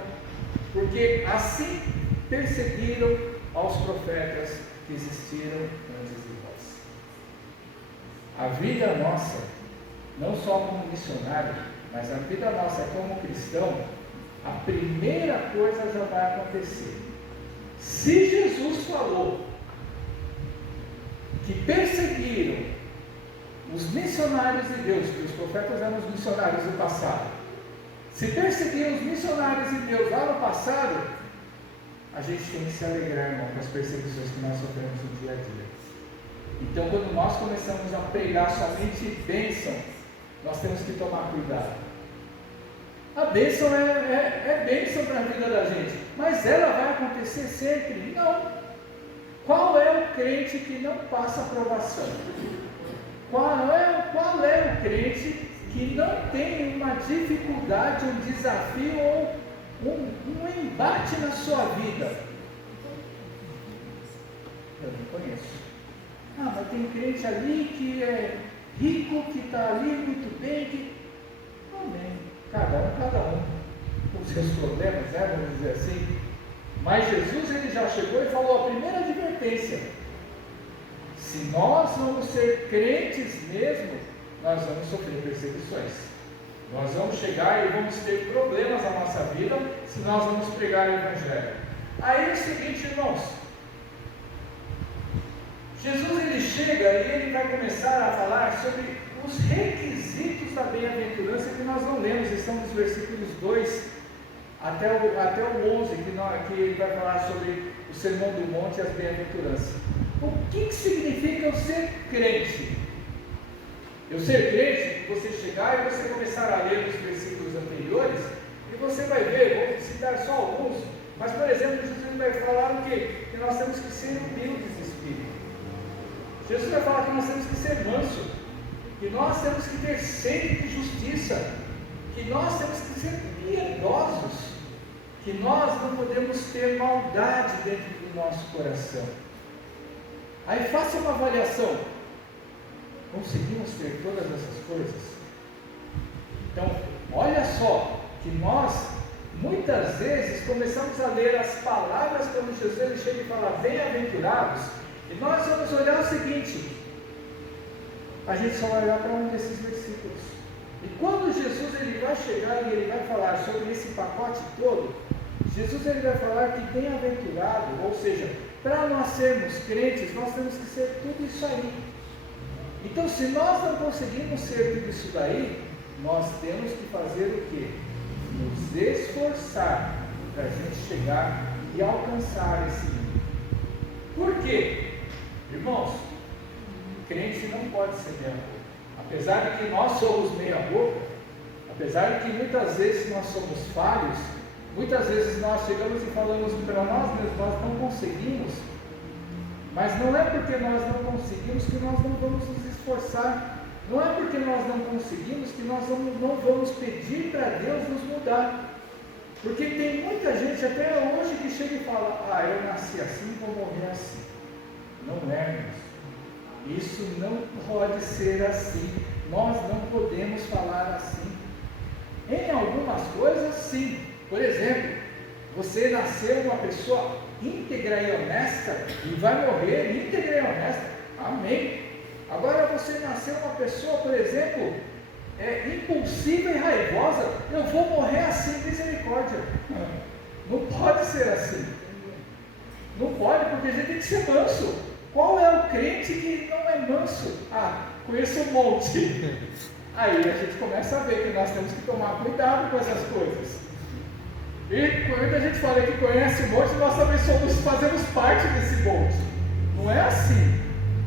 porque assim perseguiram aos profetas que existiram antes de vós. A vida nossa, não só como missionário, mas a vida nossa como cristão, a primeira coisa já vai acontecer. Se Jesus falou que perseguiram os missionários de Deus, que os profetas eram os missionários do passado, se perseguiram os missionários de Deus lá no passado, a gente tem que se alegrar, irmão, com as perseguições que nós sofremos no dia a dia. Então, quando nós começamos a pregar somente bênção, nós temos que tomar cuidado. A bênção é bênção para a vida da gente, mas ela vai acontecer sempre? Não. Qual é o crente que não passa aprovação? Qual é o crente que não tem uma dificuldade, um desafio ou um embate na sua vida? Eu não conheço. Ah, mas tem crente ali que é rico, que está ali muito bem, que... Amém. Cada um com seus problemas, né? Vamos dizer assim. Mas Jesus ele já chegou e falou a primeira advertência: se nós vamos ser crentes mesmo, nós vamos sofrer perseguições. Nós vamos chegar e vamos ter problemas na nossa vida se nós vamos pregar o Evangelho. Aí é o seguinte, irmãos, Jesus ele chega e ele vai começar a falar sobre os requisitos da bem-aventurança que nós não lemos, estão nos versículos 2 até o 11, que ele vai falar sobre o Sermão do Monte e as bem-aventuranças. O que significa eu ser crente? Eu ser crente, você chegar e você começar a ler os versículos anteriores, e você vai ver, vou citar só alguns, mas por exemplo, Jesus vai falar o quê? Que nós temos que ser humildes de espírito. Jesus vai falar que nós temos que ser mansos, que nós temos que ter sede de justiça, que nós temos que ser piedosos, que nós não podemos ter maldade dentro do nosso coração. Aí faça uma avaliação. Conseguimos ter todas essas coisas? Então, olha só, que nós muitas vezes começamos a ler as palavras quando Jesus ele chega e fala bem-aventurados, e nós vamos olhar o seguinte, a gente só vai olhar para um desses versículos. E quando Jesus ele vai chegar e ele vai falar sobre esse pacote todo, Jesus ele vai falar que bem-aventurado, ou seja, para nós sermos crentes, nós temos que ser tudo isso aí. Então, se nós não conseguimos ser tudo isso daí, nós temos que fazer o quê? Nos esforçar para a gente chegar e alcançar esse nível. Por quê? Irmãos, crente não pode ser meia boca. Apesar de que nós somos meia boca, apesar de que muitas vezes nós somos falhos, muitas vezes nós chegamos e falamos para nós mesmos, nós não conseguimos, mas não é porque nós não conseguimos que nós não vamos nos esforçar, não é porque nós não conseguimos que nós não vamos pedir para Deus nos mudar, porque tem muita gente até hoje que chega e fala, eu nasci assim, vou morrer assim. Não é, irmãos. Isso não pode ser assim, nós não podemos falar assim. Em algumas coisas sim, por exemplo, você nasceu uma pessoa íntegra e honesta e vai morrer íntegra e honesta, amém. Agora você nasceu uma pessoa, por exemplo, impulsiva e raivosa, eu vou morrer assim, misericórdia. Não pode ser assim, não pode, porque a gente tem que ser manso. Qual é o crente que não é manso? Conheço um monte. Aí a gente começa a ver que nós temos que tomar cuidado com essas coisas. E quando a gente fala que conhece um monte, nós também fazemos parte desse monte. Não é assim.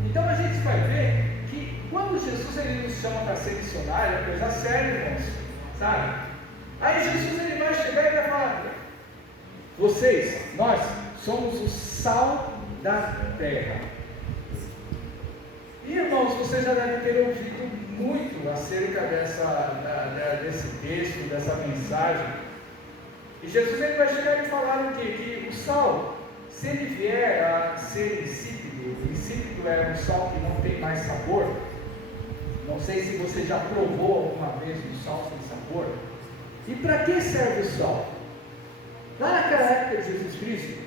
Então a gente vai ver que quando Jesus ele nos chama para ser missionário, é coisa séria, irmãos. Sabe? Aí Jesus ele vai chegar e vai falar: nós somos o sal da terra. E irmãos, você já deve ter ouvido muito acerca desse texto, dessa mensagem. E Jesus ele vai chegar e falar o quê? Que o sal, se ele vier a ser insípido é um sal que não tem mais sabor. Não sei se você já provou alguma vez um sal sem sabor. E para que serve o sal? Lá naquela época de Jesus Cristo,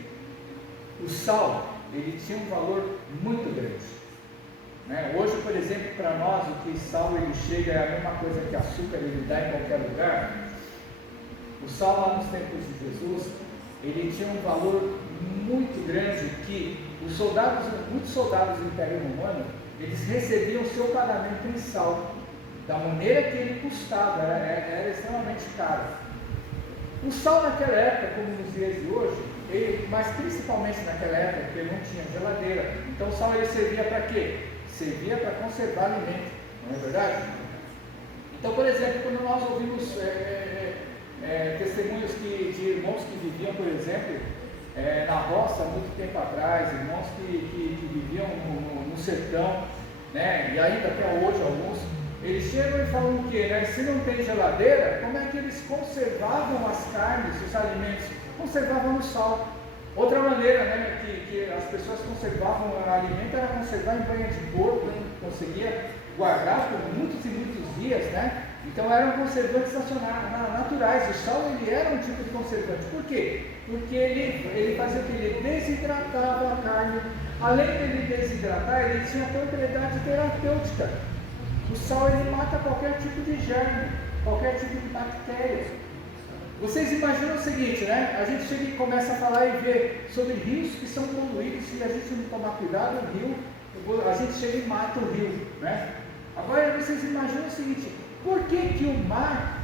o sal ele tinha um valor muito grande. Hoje, por exemplo, para nós, o que sal ele chega é a mesma coisa que açúcar ele dá em qualquer lugar. O sal lá nos tempos de Jesus, ele tinha um valor muito grande que muitos soldados do Império Romano, eles recebiam o seu pagamento em sal, da maneira que ele custava, era extremamente caro. O sal naquela época, como nos dias de hoje, mas principalmente naquela época, porque não tinha geladeira, então o sal ele servia para quê? Servia para conservar alimento, não é verdade? Então, por exemplo, quando nós ouvimos testemunhos de irmãos que viviam, por exemplo, na roça há muito tempo atrás, irmãos que viviam no sertão, e ainda até hoje alguns, eles chegam e falam o quê? Se não tem geladeira, como é que eles conservavam as carnes, os alimentos? Conservavam no sal. Outra maneira que as pessoas conservavam o alimento era conservar em banha de porco, conseguia guardar por muitos e muitos dias, Então eram conservantes naturais. O sal ele era um tipo de conservante. Por quê? Porque ele fazia o que? Ele desidratava a carne. Além de ele desidratar, ele tinha propriedade terapêutica. O sal ele mata qualquer tipo de germe, qualquer tipo de bactéria. Vocês imaginam o seguinte, a gente chega e começa a falar e ver sobre rios que são poluídos, se a gente não tomar cuidado, o rio, a gente chega e mata o rio, Agora vocês imaginam o seguinte, por que o mar,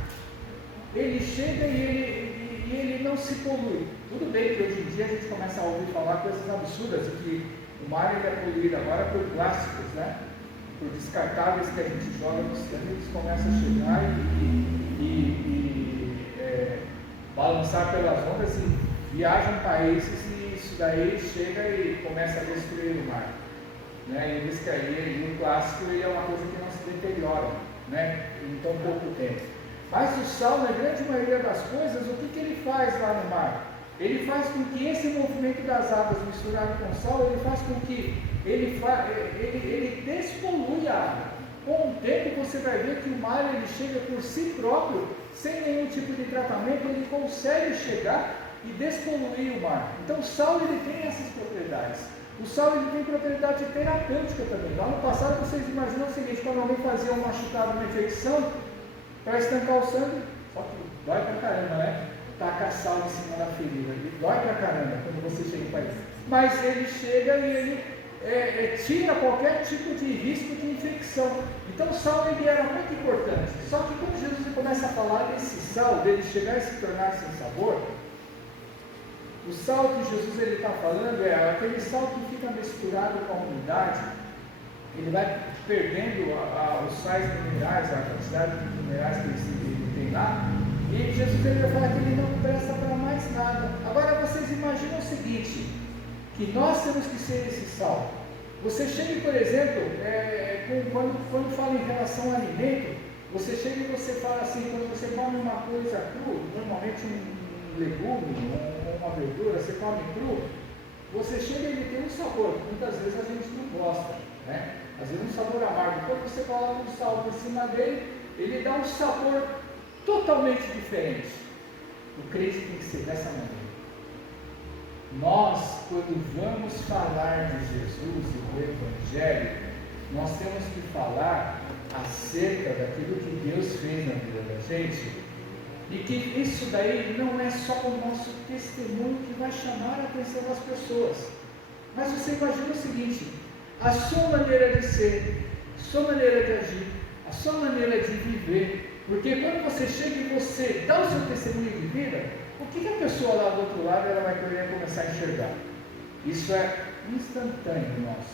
ele chega e ele não se polui? Tudo bem que hoje em dia a gente começa a ouvir falar coisas absurdas, de que o mar ele é poluído agora por plásticos, por descartáveis que a gente joga no oceano, eles começam a chegar e balançar pelas ondas e viajam países e isso daí chega e começa a destruir o mar. E diz que aí o plástico é uma coisa que não se deteriora em tão pouco tempo. Mas o sal, na grande maioria das coisas, o que ele faz lá no mar? Ele faz com que esse movimento das águas misturado com o sal, ele faz com que ele despolui a água. com o tempo você vai ver que o mar ele chega por si próprio, sem nenhum tipo de tratamento, ele consegue chegar e despoluir o mar. Então o sal ele tem essas propriedades. O sal ele tem propriedade terapêutica também. Lá no passado vocês imaginam o seguinte: quando alguém fazia um machucado, uma infecção, para estancar o sangue, só que dói pra caramba, né? Taca sal em cima da ferida, ele dói pra caramba quando você chega para isso. Mas ele chega e ele tira qualquer tipo de risco de infecção. Então o sal ele era muito importante. Só que quando Jesus começa a falar desse sal, dele chegar e se tornar sem sabor, o sal que Jesus está falando é aquele sal que fica misturado com a umidade, ele vai perdendo os sais minerais, a quantidade de minerais que ele tem lá, e Jesus ele vai falar que ele não presta para mais nada. Agora vocês imaginam o seguinte, que nós temos que ser esse sal. Você chega, por exemplo, quando fala em relação ao alimento, você chega e você fala assim, quando você come uma coisa crua, normalmente um legume ou uma verdura, você come cru, você chega e ele tem um sabor, muitas vezes a gente não gosta, né? Às vezes um sabor amargo. Quando você coloca um sal por cima dele, ele dá um sabor totalmente diferente. O crente tem que ser dessa maneira. Nós, quando vamos falar de Jesus e do Evangelho, nós temos que falar acerca daquilo que Deus fez na vida da gente, e que isso daí não é só o nosso testemunho que vai chamar a atenção das pessoas, mas você imagina o seguinte: a sua maneira de ser, a sua maneira de agir, a sua maneira de viver, porque quando você chega e você dá o seu testemunho de vida, o que a pessoa lá do outro lado ela vai querer começar a enxergar? Isso é instantâneo em nós,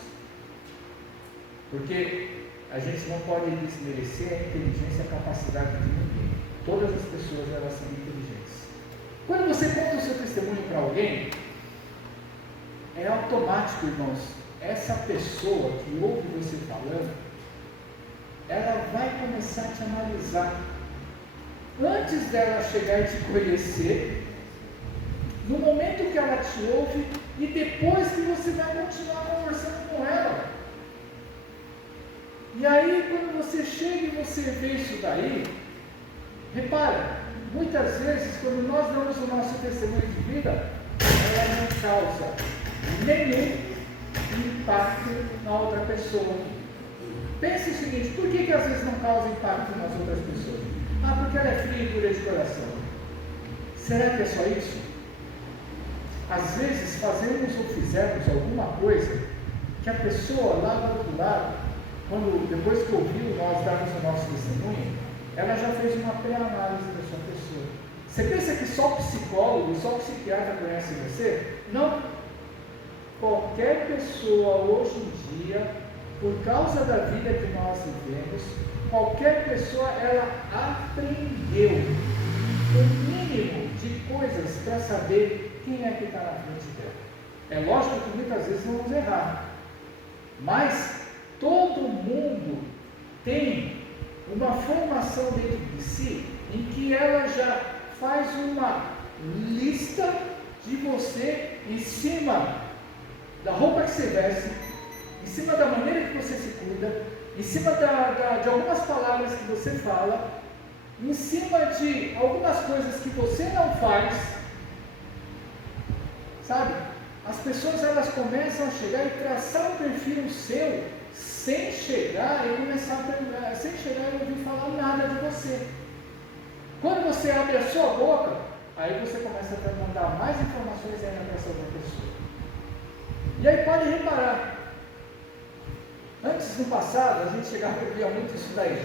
porque a gente não pode desmerecer a inteligência e a capacidade de ninguém. Todas as pessoas elas são inteligentes. Quando você conta o seu testemunho para alguém, é automático, irmãos. Essa pessoa que ouve você falando, ela vai começar a te analisar. Antes dela chegar e te conhecer, no momento que ela te ouve e depois que você vai continuar conversando com ela. E aí, quando você chega e você vê isso daí, repara, muitas vezes, quando nós damos o nosso testemunho de vida, ela não causa nenhum impacto na outra pessoa. Pense o seguinte: por que às vezes não causa impacto nas outras pessoas? Porque ela é fria e dura de coração. Será que é só isso? Às vezes fazemos ou fizemos alguma coisa que a pessoa lá do outro lado, depois que ouviu nós darmos o nosso testemunho, ela já fez uma pré-análise da sua pessoa. Você pensa que só o psicólogo, só o psiquiatra conhece você? Não. Qualquer pessoa hoje em dia, por causa da vida que nós vivemos, qualquer pessoa ela aprendeu o mínimo de coisas para saber quem é que está na frente dela. É lógico que muitas vezes vamos errar, mas todo mundo tem uma formação dentro de si em que ela já faz uma lista de você em cima da roupa que você veste, em cima da maneira que você se cuida, em cima de algumas palavras que você fala, em cima de algumas coisas que você não faz, sabe? As pessoas elas começam a chegar e traçar um perfil seu sem chegar e ouvir falar nada de você. Quando você abre a sua boca, aí você começa a mandar mais informações ainda para essa outra pessoa. E aí pode reparar, antes no passado a gente chegava e via muito isso daí.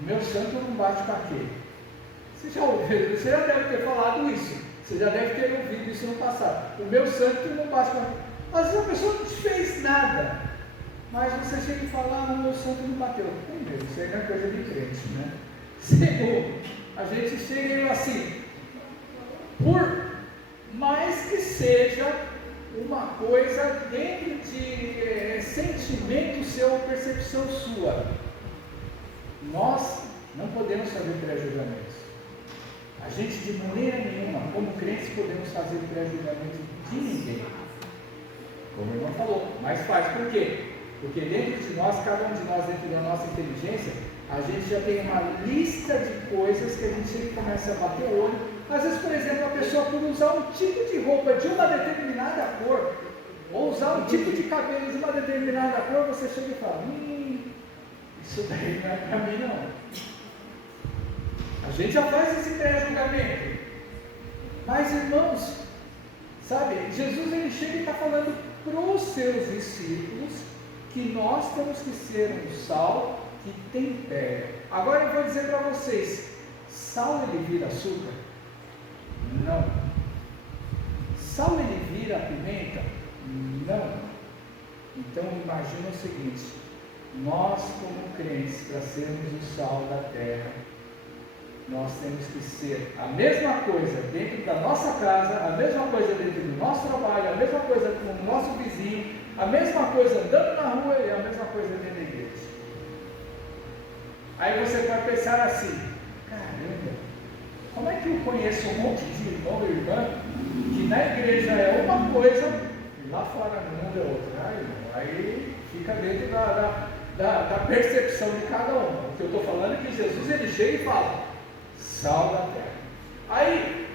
O meu santo não bate com aquele. Você já ouviu? Você já deve ter falado isso. Você já deve ter ouvido isso no passado. O meu santo não bate com aquele. Às vezes a pessoa não te fez nada, mas você chega e fala: o meu santo não bateu. Primeiro, isso aí não é coisa de crente, né? Segundo, a gente chega assim, por mais que seja uma coisa dentro de sentimento seu ou percepção sua, nós não podemos fazer pré-julgamentos. A gente de maneira nenhuma, como crentes, podemos fazer pré-julgamento de ninguém. Como o irmão falou, mas faz por quê? Porque dentro de nós, cada um de nós, dentro da nossa inteligência, a gente já tem uma lista de coisas que a gente começa a bater o olho. Às vezes, por exemplo, a pessoa por usar um tipo de roupa de uma determinada cor, ou usar um tipo de cabelo de uma determinada cor, você chega e fala, isso daí não é para mim não. A gente já faz esse pré-julgamento. Mas, irmãos, sabe, Jesus ele chega e está falando para os seus discípulos que nós temos que ser um sal que tempera. Agora eu vou dizer para vocês, sal ele vira açúcar? Não. Sal ele vira pimenta? Não. Então imagina o seguinte, nós como crentes, para sermos o sal da terra, nós temos que ser a mesma coisa dentro da nossa casa, a mesma coisa dentro do nosso trabalho, a mesma coisa com o nosso vizinho, a mesma coisa andando na rua e a mesma coisa dentro da igreja. Aí você vai pensar assim, caramba, como é que eu conheço um monte de irmão e irmã que na igreja é uma coisa e lá fora no mundo é outra? Aí fica dentro da percepção de cada um. O que eu estou falando é que Jesus ele chega e fala, sal da terra. Aí,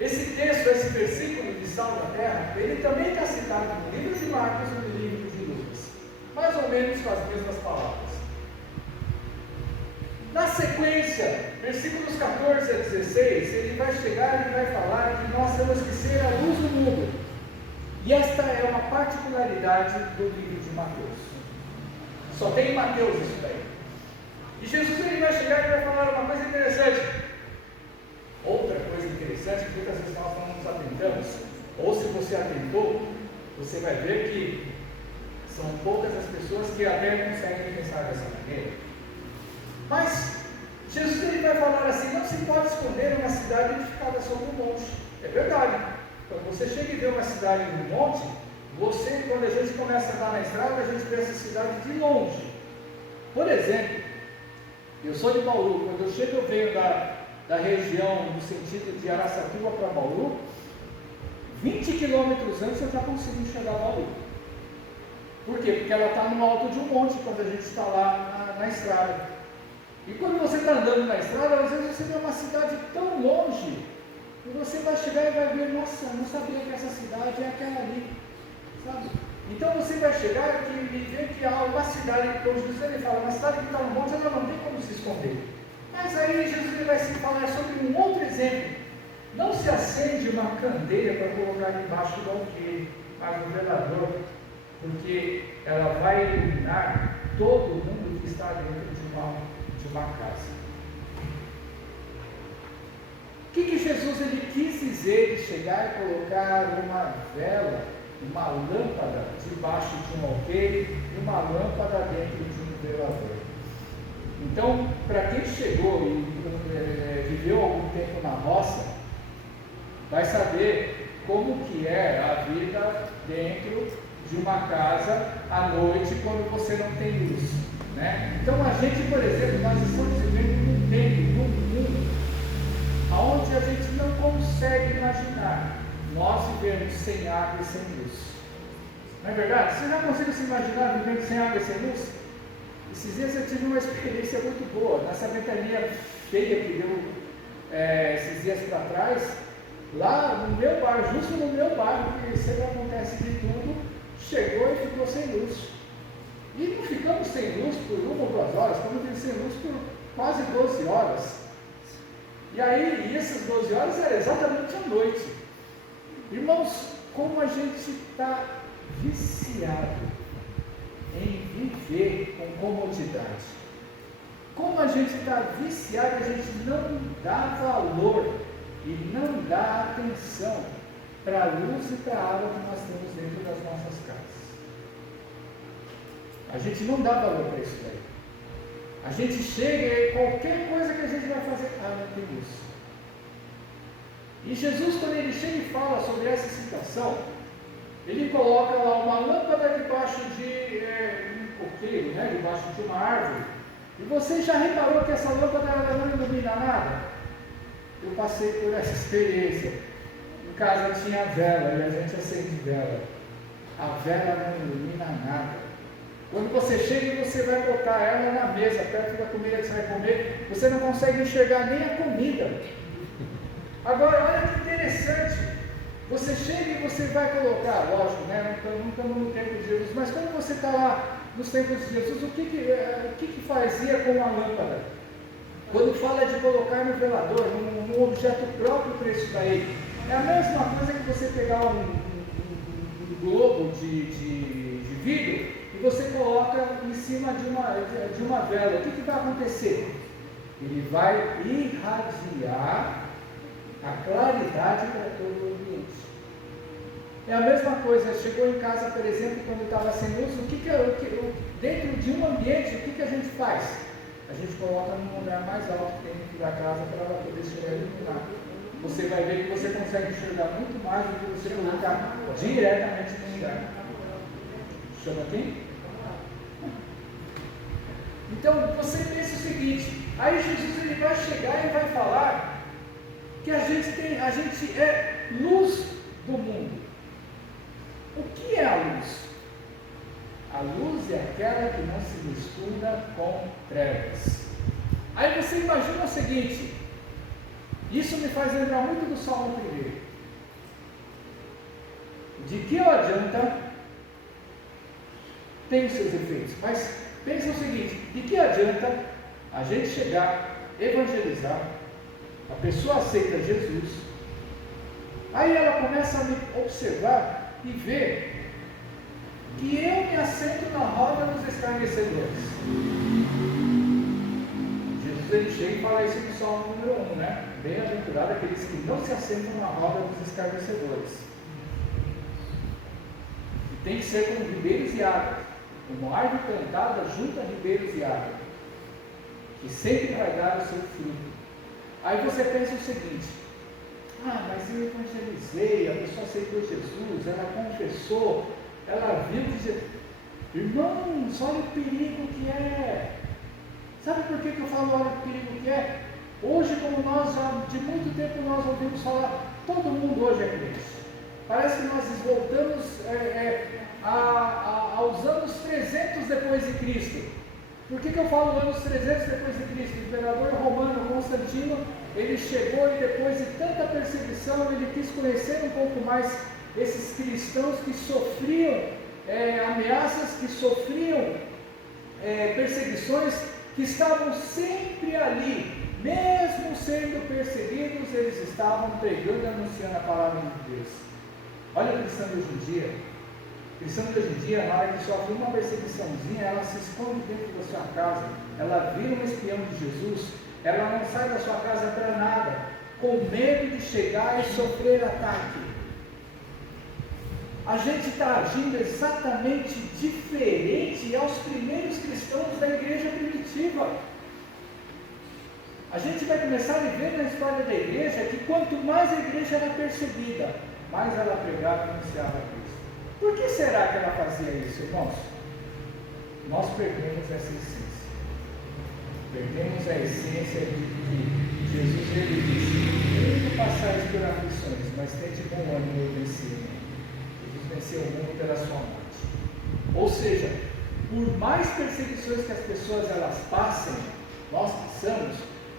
esse texto, esse versículo de sal da terra, ele também está citado no livro de Marcos e no livro de Lucas, mais ou menos com as mesmas palavras. Na sequência, versículos 14 a 16, ele vai chegar e vai falar que nós temos que ser a luz do mundo. E esta é uma particularidade do livro de Mateus. Só tem em Mateus isso daí. E Jesus ele vai chegar e vai falar uma coisa interessante. Outra coisa interessante que muitas vezes nós não nos atentamos, ou se você atentou, você vai ver que são poucas as pessoas que até conseguem pensar dessa maneira. Mas Jesus ele vai falar assim, não se pode esconder uma cidade edificada sobre um monte. É verdade. Quando você chega e vê uma cidade no monte, quando a gente começa a andar na estrada, a gente vê essa cidade de longe. Por exemplo, eu sou de Bauru, quando eu chego eu venho da região no sentido de Araçatuba para Bauru, 20 quilômetros antes eu já consigo enxergar Bauru. Por quê? Porque ela está no alto de um monte quando a gente está lá na estrada. E quando você está andando na estrada, às vezes você vê uma cidade tão longe, e você vai chegar e vai ver, nossa, eu não sabia que essa cidade é aquela ali, sabe? Então você vai chegar e ver que há uma cidade, como Jesus ele fala, uma cidade que está no monte, ela não tem como se esconder. Mas aí Jesus ele vai se falar sobre um outro exemplo. Não se acende uma candeia para colocar debaixo do alqueire, mas no velador, porque ela vai iluminar todo mundo que está dentro de uma casa. O que Jesus ele quis dizer de chegar e colocar uma vela, uma lâmpada debaixo de um alqueire e uma lâmpada dentro de um velador? Então, para quem chegou e viveu algum tempo na roça, vai saber como que é a vida dentro de uma casa à noite quando você não tem luz, né? Então a gente, por exemplo, nós estamos vivendo num tempo, num mundo onde a gente não consegue imaginar nós vivemos sem água e sem luz. Não é verdade? Você já consegue se imaginar vivendo sem água e sem luz? Esses dias eu tive uma experiência muito boa, nessa ventania feia que deu esses dias para trás, lá no meu bairro, justo no meu bairro, que sempre acontece de tudo, chegou e ficou sem luz. E não ficamos sem luz por 1 ou 2 horas, ficamos sem luz por quase 12 horas. E aí, essas 12 horas era exatamente a noite. Irmãos, como a gente está viciado em viver com comodidade. Como a gente está viciado, a gente não dá valor e não dá atenção para a luz e para a água que nós temos dentro das nossas casas. A gente não dá valor para isso daí. A gente chega e qualquer coisa que a gente vai fazer, não tem luz. E Jesus, quando ele chega e fala sobre essa situação, ele coloca lá uma lâmpada debaixo de um coqueiro, né, debaixo de uma árvore. E você já reparou que essa lâmpada ela não ilumina nada? Eu passei por essa experiência. Em casa tinha vela e a gente acende vela. A vela não ilumina nada. Quando você chega e você vai botar ela na mesa, perto da comida que você vai comer, você não consegue enxergar nem a comida. Agora, olha que interessante. Você chega e você vai colocar, lógico, né? Não estamos no tempo de Jesus, mas quando você está lá nos tempos de Jesus, o que fazia com a lâmpada? Quando fala de colocar no velador, num objeto próprio para isso daí, é a mesma coisa que você pegar um globo de vidro e você coloca em cima de uma vela. O que vai acontecer? Ele vai irradiar a claridade para todo o ambiente. É a mesma coisa, chegou em casa, por exemplo, quando estava sem luz, dentro de um ambiente, o que a gente faz? A gente coloca num lugar mais alto que tem dentro da casa para ela poder chegar e iluminar. Você vai ver que você consegue enxergar muito mais do que você colocar diretamente no lugar. Chama aqui? Então, você pensa o seguinte, aí Jesus ele vai chegar e vai falar que a gente é luz do mundo. O que é a luz? A luz é aquela que não se mistura com trevas. Aí você imagina o seguinte, isso me faz lembrar muito do Salmo 1. De que adianta, tem os seus efeitos, mas pensa o seguinte, de que adianta a gente chegar, evangelizar, a pessoa aceita Jesus, aí ela começa a me observar e ver que eu me assento na roda dos escarnecedores. Jesus ele chega e fala isso no Salmo número 1, né? Bem-aventurado aqueles que não se assentam na roda dos escarnecedores. E tem que ser como ribeiros e águas, como árvore plantada junto a ribeiros e águas, que sempre vai dar o seu fruto. Aí você pensa o seguinte, mas eu evangelizei, a pessoa aceitou Jesus, ela confessou, ela viu que Jesus... Irmãos, olha o perigo que é. Sabe por que eu falo olha o perigo que é? Hoje, como nós já, de muito tempo nós ouvimos falar, todo mundo hoje é crente. Parece que nós voltamos aos anos 300 depois de Cristo. Por que eu falo anos 300 depois de Cristo? O imperador romano Constantino, ele chegou e depois de tanta perseguição, ele quis conhecer um pouco mais esses cristãos que sofriam ameaças, que sofriam perseguições, que estavam sempre ali, mesmo sendo perseguidos, eles estavam pregando e anunciando a palavra de Deus. Olha o cristão de hoje em dia. O cristão de hoje em dia, na hora que sofre uma perseguiçãozinha, ela se esconde dentro da sua casa, ela vira um espião de Jesus, ela não sai da sua casa para nada, com medo de chegar e sofrer ataque. A gente está agindo exatamente diferente aos primeiros cristãos da igreja primitiva. A gente vai começar a ver na história da igreja que quanto mais a igreja era perseguida, mais ela pregava e anunciava Cristo. Por que será que ela fazia isso, irmãos? Nós perdemos essa essência. Perdemos a essência de que Jesus ele disse: "Muito passais por aflições, mas tende bom ânimo e vencer." Jesus venceu o mundo pela sua morte. Ou seja, por mais perseguições que as pessoas elas passem, nós passamos,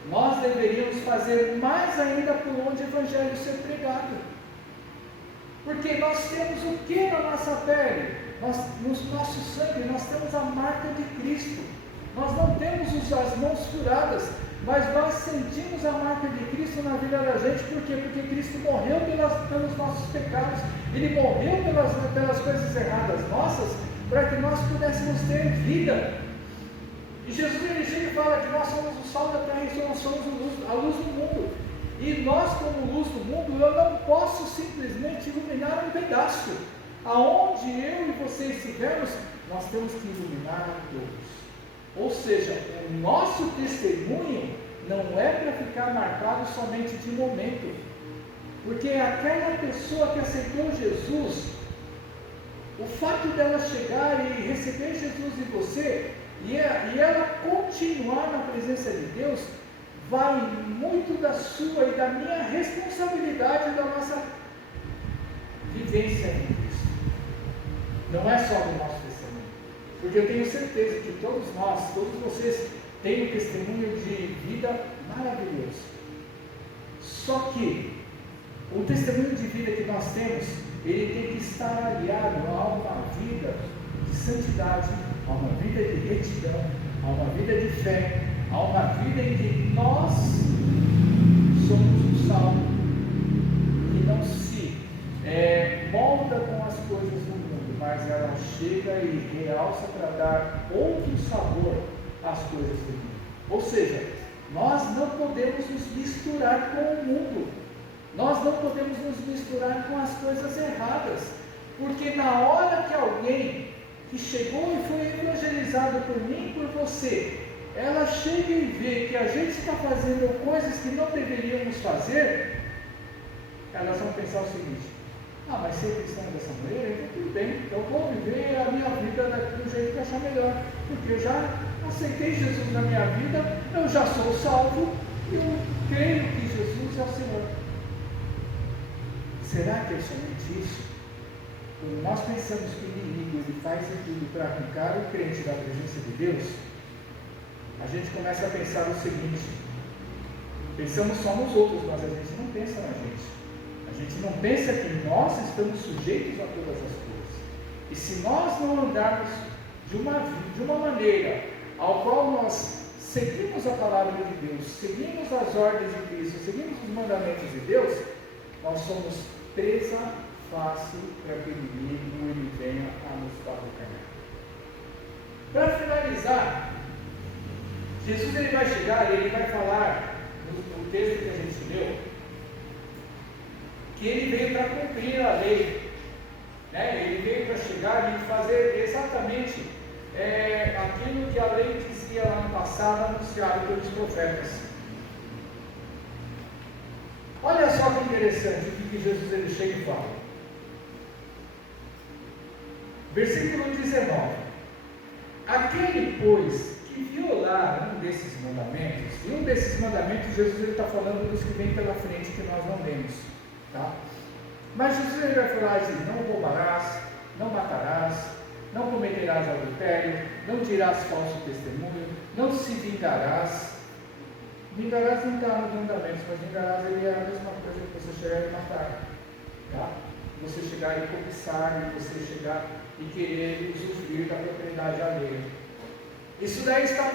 nós deveríamos fazer mais ainda por onde o evangelho ser pregado. Porque nós temos o que na nossa pele? No nosso sangue, nós temos a marca de Cristo. Nós não temos as mãos furadas, mas nós sentimos a marca de Cristo na vida da gente. Por quê? Porque Cristo morreu pelos nossos pecados. Ele morreu pelas coisas erradas nossas, para que nós pudéssemos ter vida. E Jesus ele chega e fala que nós somos o sal da terra e nós somos a luz do mundo. E nós, como luz do mundo, eu não posso simplesmente iluminar um pedaço. Aonde eu e você estivermos, nós temos que iluminar todos. Ou seja, o nosso testemunho não é para ficar marcado somente de momento. Porque aquela pessoa que aceitou Jesus, o fato dela chegar e receber Jesus em você, e ela continuar na presença de Deus, vai muito da sua e da minha responsabilidade, da nossa vivência em Cristo. Não é só do nosso testemunho. Porque eu tenho certeza que todos nós, todos vocês, têm um testemunho de vida maravilhoso. Só que o testemunho de vida que nós temos, ele tem que estar aliado a uma vida de santidade, a uma vida de retidão, a uma vida de fé, a uma vida em que nós somos um sal que não se molda com as coisas do mundo, mas ela chega e realça para dar outro sabor às coisas do mundo. Ou seja, nós não podemos nos misturar com o mundo, nós não podemos nos misturar com as coisas erradas, porque na hora que alguém que chegou e foi evangelizado por mim e por você, ela chega e vê que a gente está fazendo coisas que não deveríamos fazer, elas vão pensar o seguinte: ah, mas ser cristão dessa maneira, então tudo bem, eu vou viver a minha vida do jeito que eu achar melhor, porque eu já aceitei Jesus na minha vida, eu já sou salvo, e eu creio que Jesus é o Senhor. Será que é somente isso? Quando nós pensamos que o inimigo ele faz de tudo para arrancar o crente da presença de Deus, a gente começa a pensar o seguinte: pensamos só nos outros, mas a gente não pensa na gente. A gente não pensa que nós estamos sujeitos a todas as coisas. E se nós não andarmos de uma maneira ao qual nós seguimos a palavra de Deus, seguimos as ordens de Cristo, seguimos os mandamentos de Deus, nós somos presa fácil para que o inimigo ele venha a nos abocanhar. Para finalizar, Jesus ele vai chegar e ele vai falar no texto que a gente leu, que ele veio para cumprir a lei, né? Ele veio para chegar e fazer exatamente aquilo que a lei dizia lá no passado, anunciado pelos profetas. Olha só que interessante o que Jesus ele chega e fala. Versículo 19: aquele, pois, que violar um desses mandamentos, e um desses mandamentos Jesus está falando dos que vem pela frente, que nós não lemos, tá? Mas Jesus ele vai falar assim: não roubarás, não matarás, não cometerás adultério, não dirás falso testemunho, não se vingarás. Vingarás não está nos mandamentos, mas vingarás ele é a mesma coisa que você chegar e matar, tá? Você chegar e cobiçar, e você chegar e querer usufruir da propriedade alheia. Isso daí está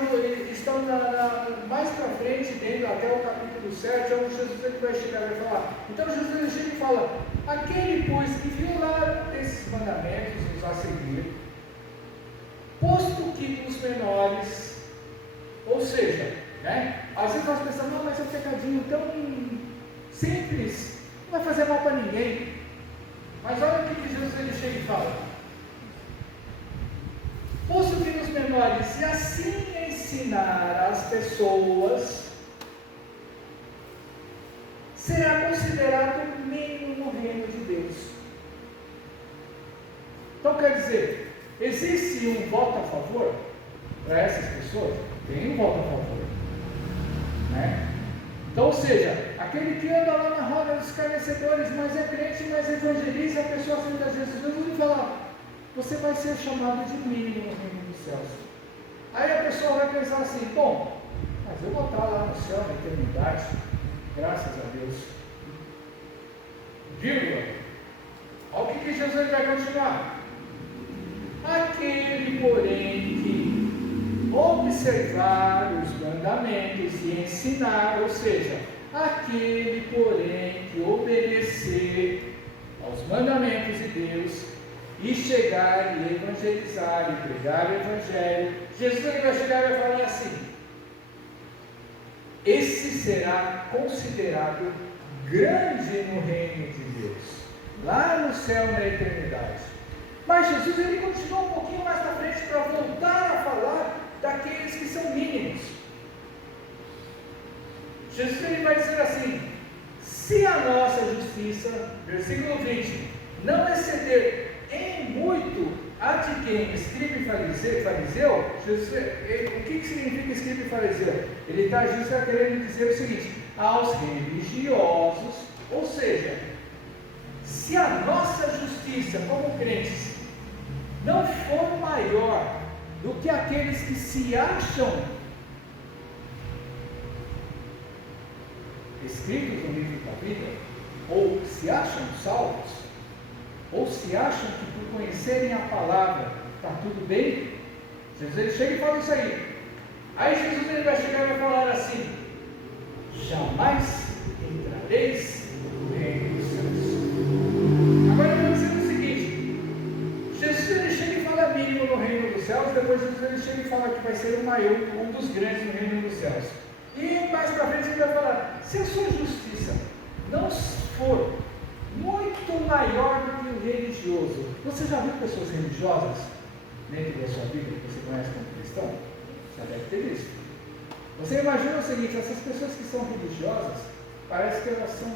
mais para frente, dentro, até o capítulo 7, onde Jesus ele vai chegar e vai falar. Então Jesus ele chega e fala: aquele, pois, que violar esses mandamentos nos a seguir, posto que os menores, ou seja, né, às vezes nós pensamos: não, mas é um pecadinho tão simples, não vai fazer mal para ninguém. Mas olha o que Jesus ele chega e fala: posto que nos menores, e assim ensinar as pessoas, será considerado menino no reino de Deus. Então quer dizer, existe um voto a favor para essas pessoas? Tem um voto a favor, né? Então, ou seja, aquele que anda lá na roda dos escarnecedores, mas é crente, mas evangeliza a pessoa frente a Jesus, Jesus vai falar: você vai ser chamado de menino no reino dos céus. Aí a pessoa vai pensar assim: bom, mas eu vou estar lá no céu na eternidade, graças a Deus. Vírgula. Olha o que Jesus vai continuar: aquele, porém, que observar os mandamentos e ensinar, ou seja, aquele, porém, que obedecer aos mandamentos de Deus e chegar e evangelizar e pregar o evangelho, Jesus ele vai chegar e vai falar assim: esse será considerado grande no reino de Deus, lá no céu, na eternidade. Mas Jesus ele continua um pouquinho mais na frente para voltar a falar daqueles que são mínimos. Jesus ele vai dizer assim: se a nossa justiça, versículo 20, não exceder em muito a de quem escriba e fariseu, Jesus, o que significa escriba e fariseu? Ele está justo querendo dizer o seguinte: aos religiosos, ou seja, se a nossa justiça como crentes não for maior do que aqueles que se acham escritos no livro da vida, ou se acham salvos, ou se acham que por conhecerem a palavra está tudo bem. Jesus ele chega e fala isso aí. Aí Jesus ele vai chegar e vai falar assim: jamais entrareis no reino dos céus. Agora vamos dizer o seguinte: Jesus ele chega e fala mínimo no reino dos céus, depois Jesus ele chega e fala que vai ser o maior, um dos grandes no reino dos céus. E mais para frente ele vai falar: se a sua justiça não for muito maior do que o religioso. Você já viu pessoas religiosas dentro da sua vida que você conhece como cristão? Já deve ter visto. Você imagina o seguinte: essas pessoas que são religiosas, parece que elas são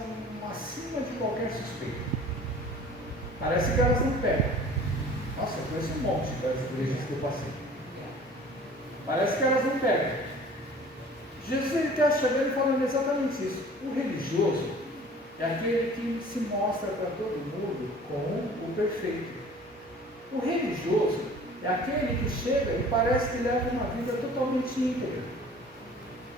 acima de qualquer suspeito. Parece que elas não pegam. Nossa, eu conheço um monte das igrejas que eu passei. Parece que elas não pegam. Jesus ele está chegando e falando exatamente isso. O religioso é aquele que se mostra para todo mundo como o perfeito. O religioso é aquele que chega e parece que leva uma vida totalmente íntegra.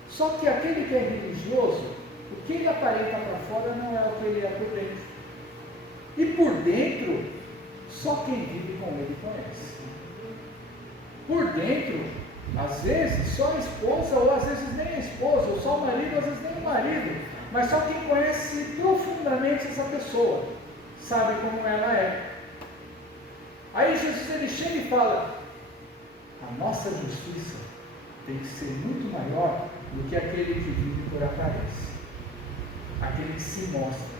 Só que aquele que é religioso, o que ele aparenta para fora não é o que ele é por dentro. E por dentro, só quem vive com ele conhece. Por dentro, às vezes só a esposa, ou às vezes nem a esposa, ou só o marido, às vezes nem o marido, mas só quem conhece profundamente essa pessoa sabe como ela é. Aí Jesus ele chega e fala: a nossa justiça tem que ser muito maior do que aquele que vive por aparência, aquele que se mostra,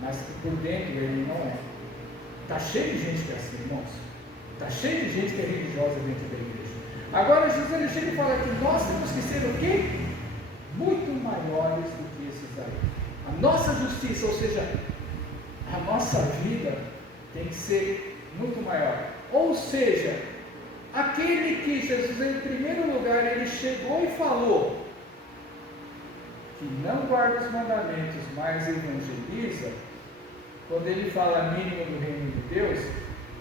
mas que por dentro ele não é. Está cheio de gente que é assim, irmãos. Está cheio de gente que é religiosa dentro da igreja. Agora Jesus ele chega e fala que nós temos que ser o quê? Muito maiores do que esses aí. A nossa justiça, ou seja, a nossa vida tem que ser muito maior. Ou seja, aquele que Jesus em primeiro lugar ele chegou e falou que não guarda os mandamentos, mas evangeliza, quando ele fala mínimo do reino de Deus,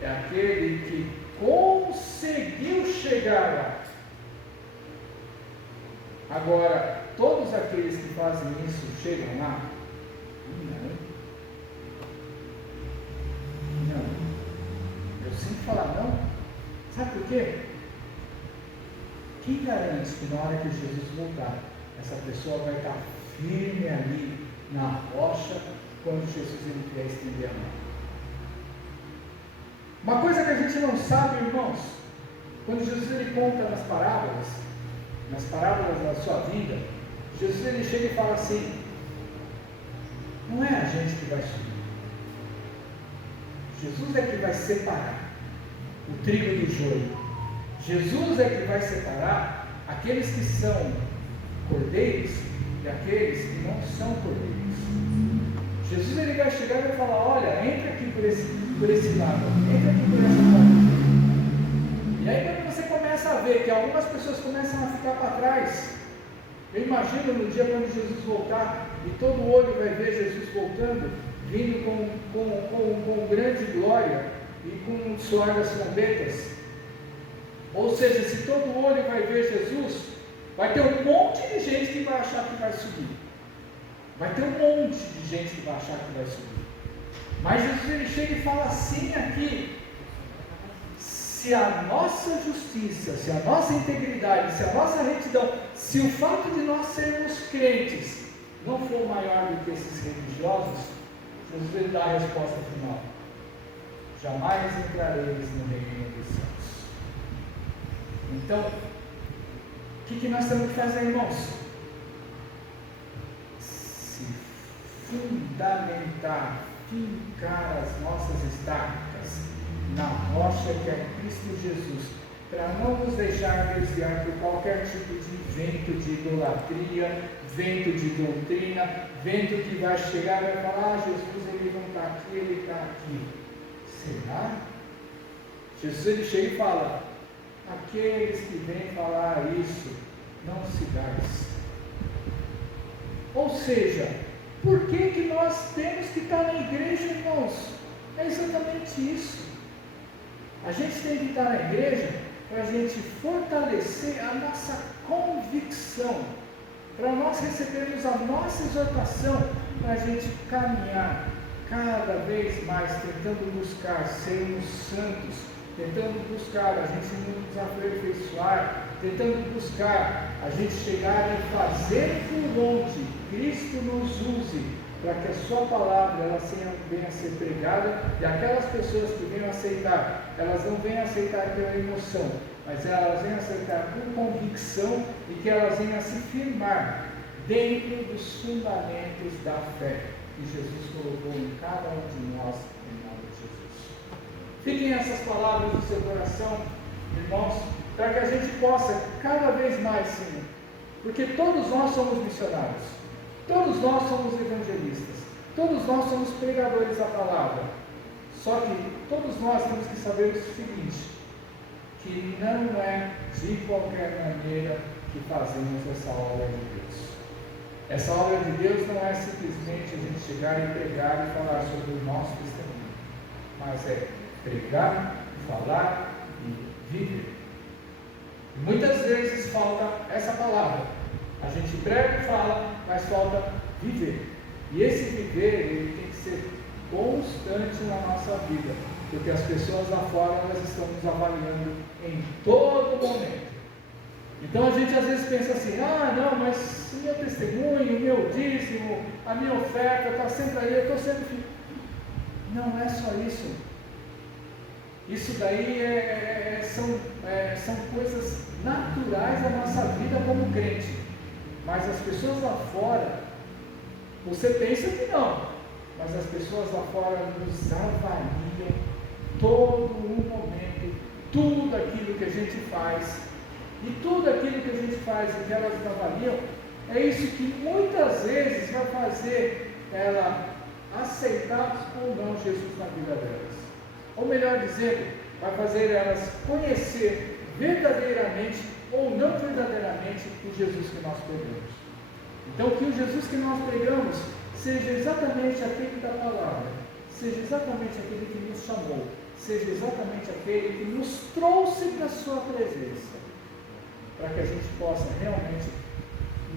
é aquele que conseguiu chegar lá. Agora, todos aqueles que fazem isso chegam lá? Não. Eu sempre falo não. Sabe por quê? Quem garante que na hora que Jesus voltar, essa pessoa vai estar firme ali na rocha quando Jesus ele vier estender a mão? Uma coisa que a gente não sabe, irmãos, quando Jesus ele conta nas parábolas da sua vida, Jesus ele chega e fala assim: não é a gente que vai subir, Jesus é que vai separar o trigo do joio. Jesus é que vai separar aqueles que são cordeiros e aqueles que não são cordeiros. Jesus ele vai chegar e vai falar: olha, entra aqui por esse lado, entra aqui por essa porta. E aí quando você começa a ver que algumas pessoas começam a ficar para trás, eu imagino no dia quando Jesus voltar, e todo olho vai ver Jesus voltando, vindo com grande glória e com o suor das trombetas. Ou seja, se todo olho vai ver Jesus, vai ter um monte de gente que vai achar que vai subir. Vai ter um monte de gente que vai achar que vai subir. Mas Jesus ele chega e fala assim aqui: se a nossa justiça, se a nossa integridade, se a nossa retidão, se o fato de nós sermos crentes não for maior do que esses religiosos, Jesus ele dá a resposta final: jamais entrareis no reino dos céus. Então, o que nós temos que fazer, irmãos? Se fundamentar, fincar as nossas estacas na rocha que é Cristo Jesus, para não nos deixar desviar por qualquer tipo de vento de idolatria, vento de doutrina, vento que vai chegar e vai falar: Jesus ele não está aqui, ele está aqui. Será? Jesus ele chega e fala: aqueles que vêm falar isso, não sigais. Ou seja, por que nós temos que estar na igreja, irmãos? É exatamente isso. A gente tem que estar na igreja para a gente fortalecer a nossa convicção, para nós recebermos a nossa exortação, para a gente caminhar cada vez mais, tentando buscar sermos santos, tentando buscar a gente nos aperfeiçoar, tentando buscar a gente chegar e fazer por onde Cristo nos use, para que a sua palavra ela venha a ser pregada, e aquelas pessoas que venham aceitar, elas não venham aceitar pela emoção, mas elas venham aceitar por convicção, e que elas venham a se firmar dentro dos fundamentos da fé que Jesus colocou em cada um de nós, em nome de Jesus. Fiquem essas palavras no seu coração, irmãos, para que a gente possa cada vez mais, Senhor, porque todos nós somos missionários, todos nós somos evangelistas, todos nós somos pregadores da palavra, só que todos nós temos que saber o seguinte, que não é de qualquer maneira que fazemos essa obra de Deus. Essa obra de Deus não é simplesmente a gente chegar e pregar e falar sobre o nosso testemunho, mas é pregar, falar e viver. E muitas vezes falta essa palavra. A gente prega e fala, mas falta viver. E esse viver, ele tem que ser constante na nossa vida, porque as pessoas lá fora, elas estão nos avaliando em todo momento. Então a gente às vezes pensa assim, não, mas o meu testemunho, o meu dízimo, a minha oferta está sempre aí, eu estou sempre fiel. Não é só isso. Isso daí são coisas naturais da nossa vida como crente. Mas as pessoas lá fora, você pensa que não, mas as pessoas lá fora nos avaliam todo o momento, tudo aquilo que a gente faz. E tudo aquilo que a gente faz e que elas avaliam, é isso que muitas vezes vai fazer ela aceitar ou não Jesus na vida delas. Ou melhor dizendo, vai fazer elas conhecer verdadeiramente ou não verdadeiramente o Jesus que nós pregamos. Então que o Jesus que nós pregamos seja exatamente aquele da palavra, seja exatamente aquele que nos chamou, seja exatamente aquele que nos trouxe para a sua presença, para que a gente possa realmente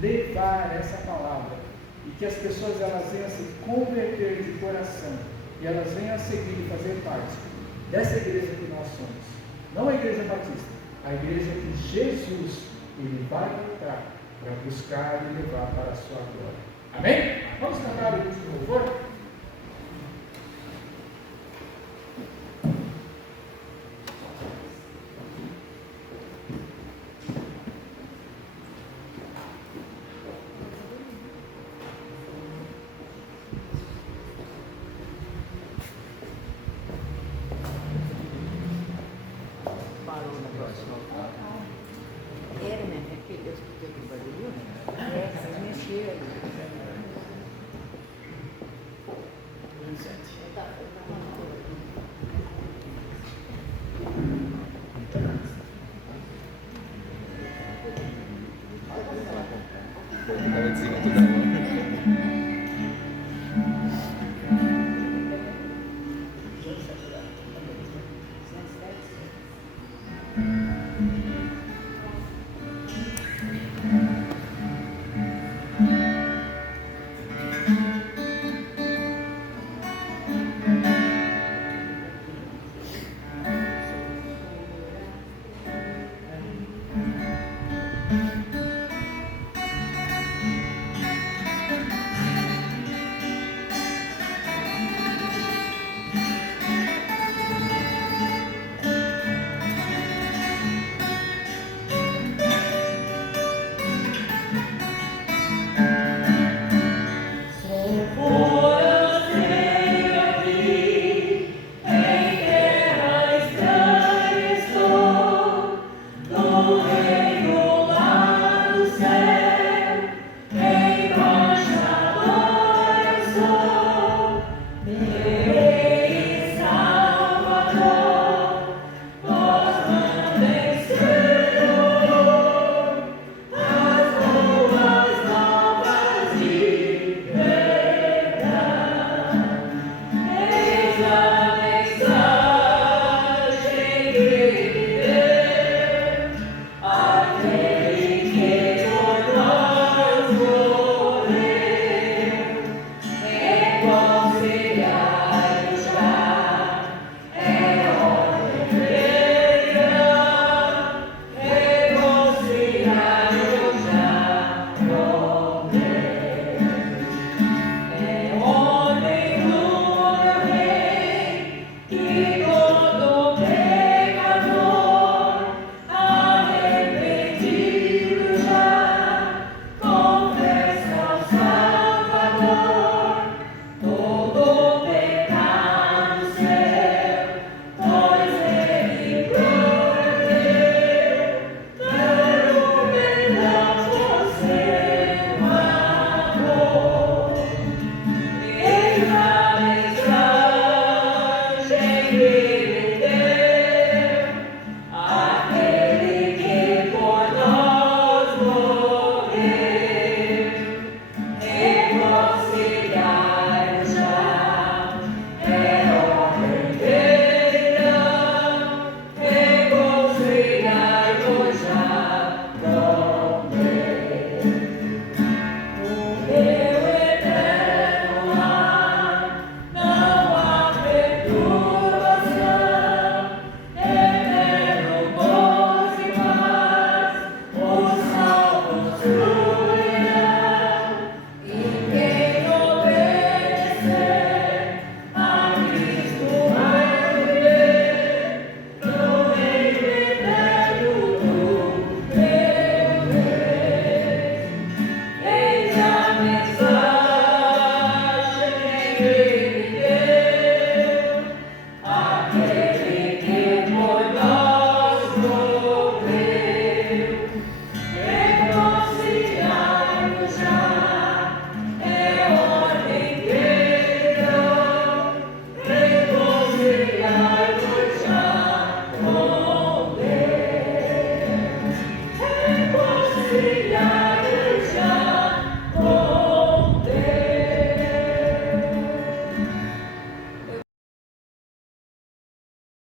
levar essa palavra e que as pessoas elas venham a se converter de coração e elas venham a seguir e fazer parte dessa igreja que nós somos, não a igreja batista, a igreja que Jesus ele vai voltar para buscar e levar para a sua glória. Amém? Vamos cantar o último louvor?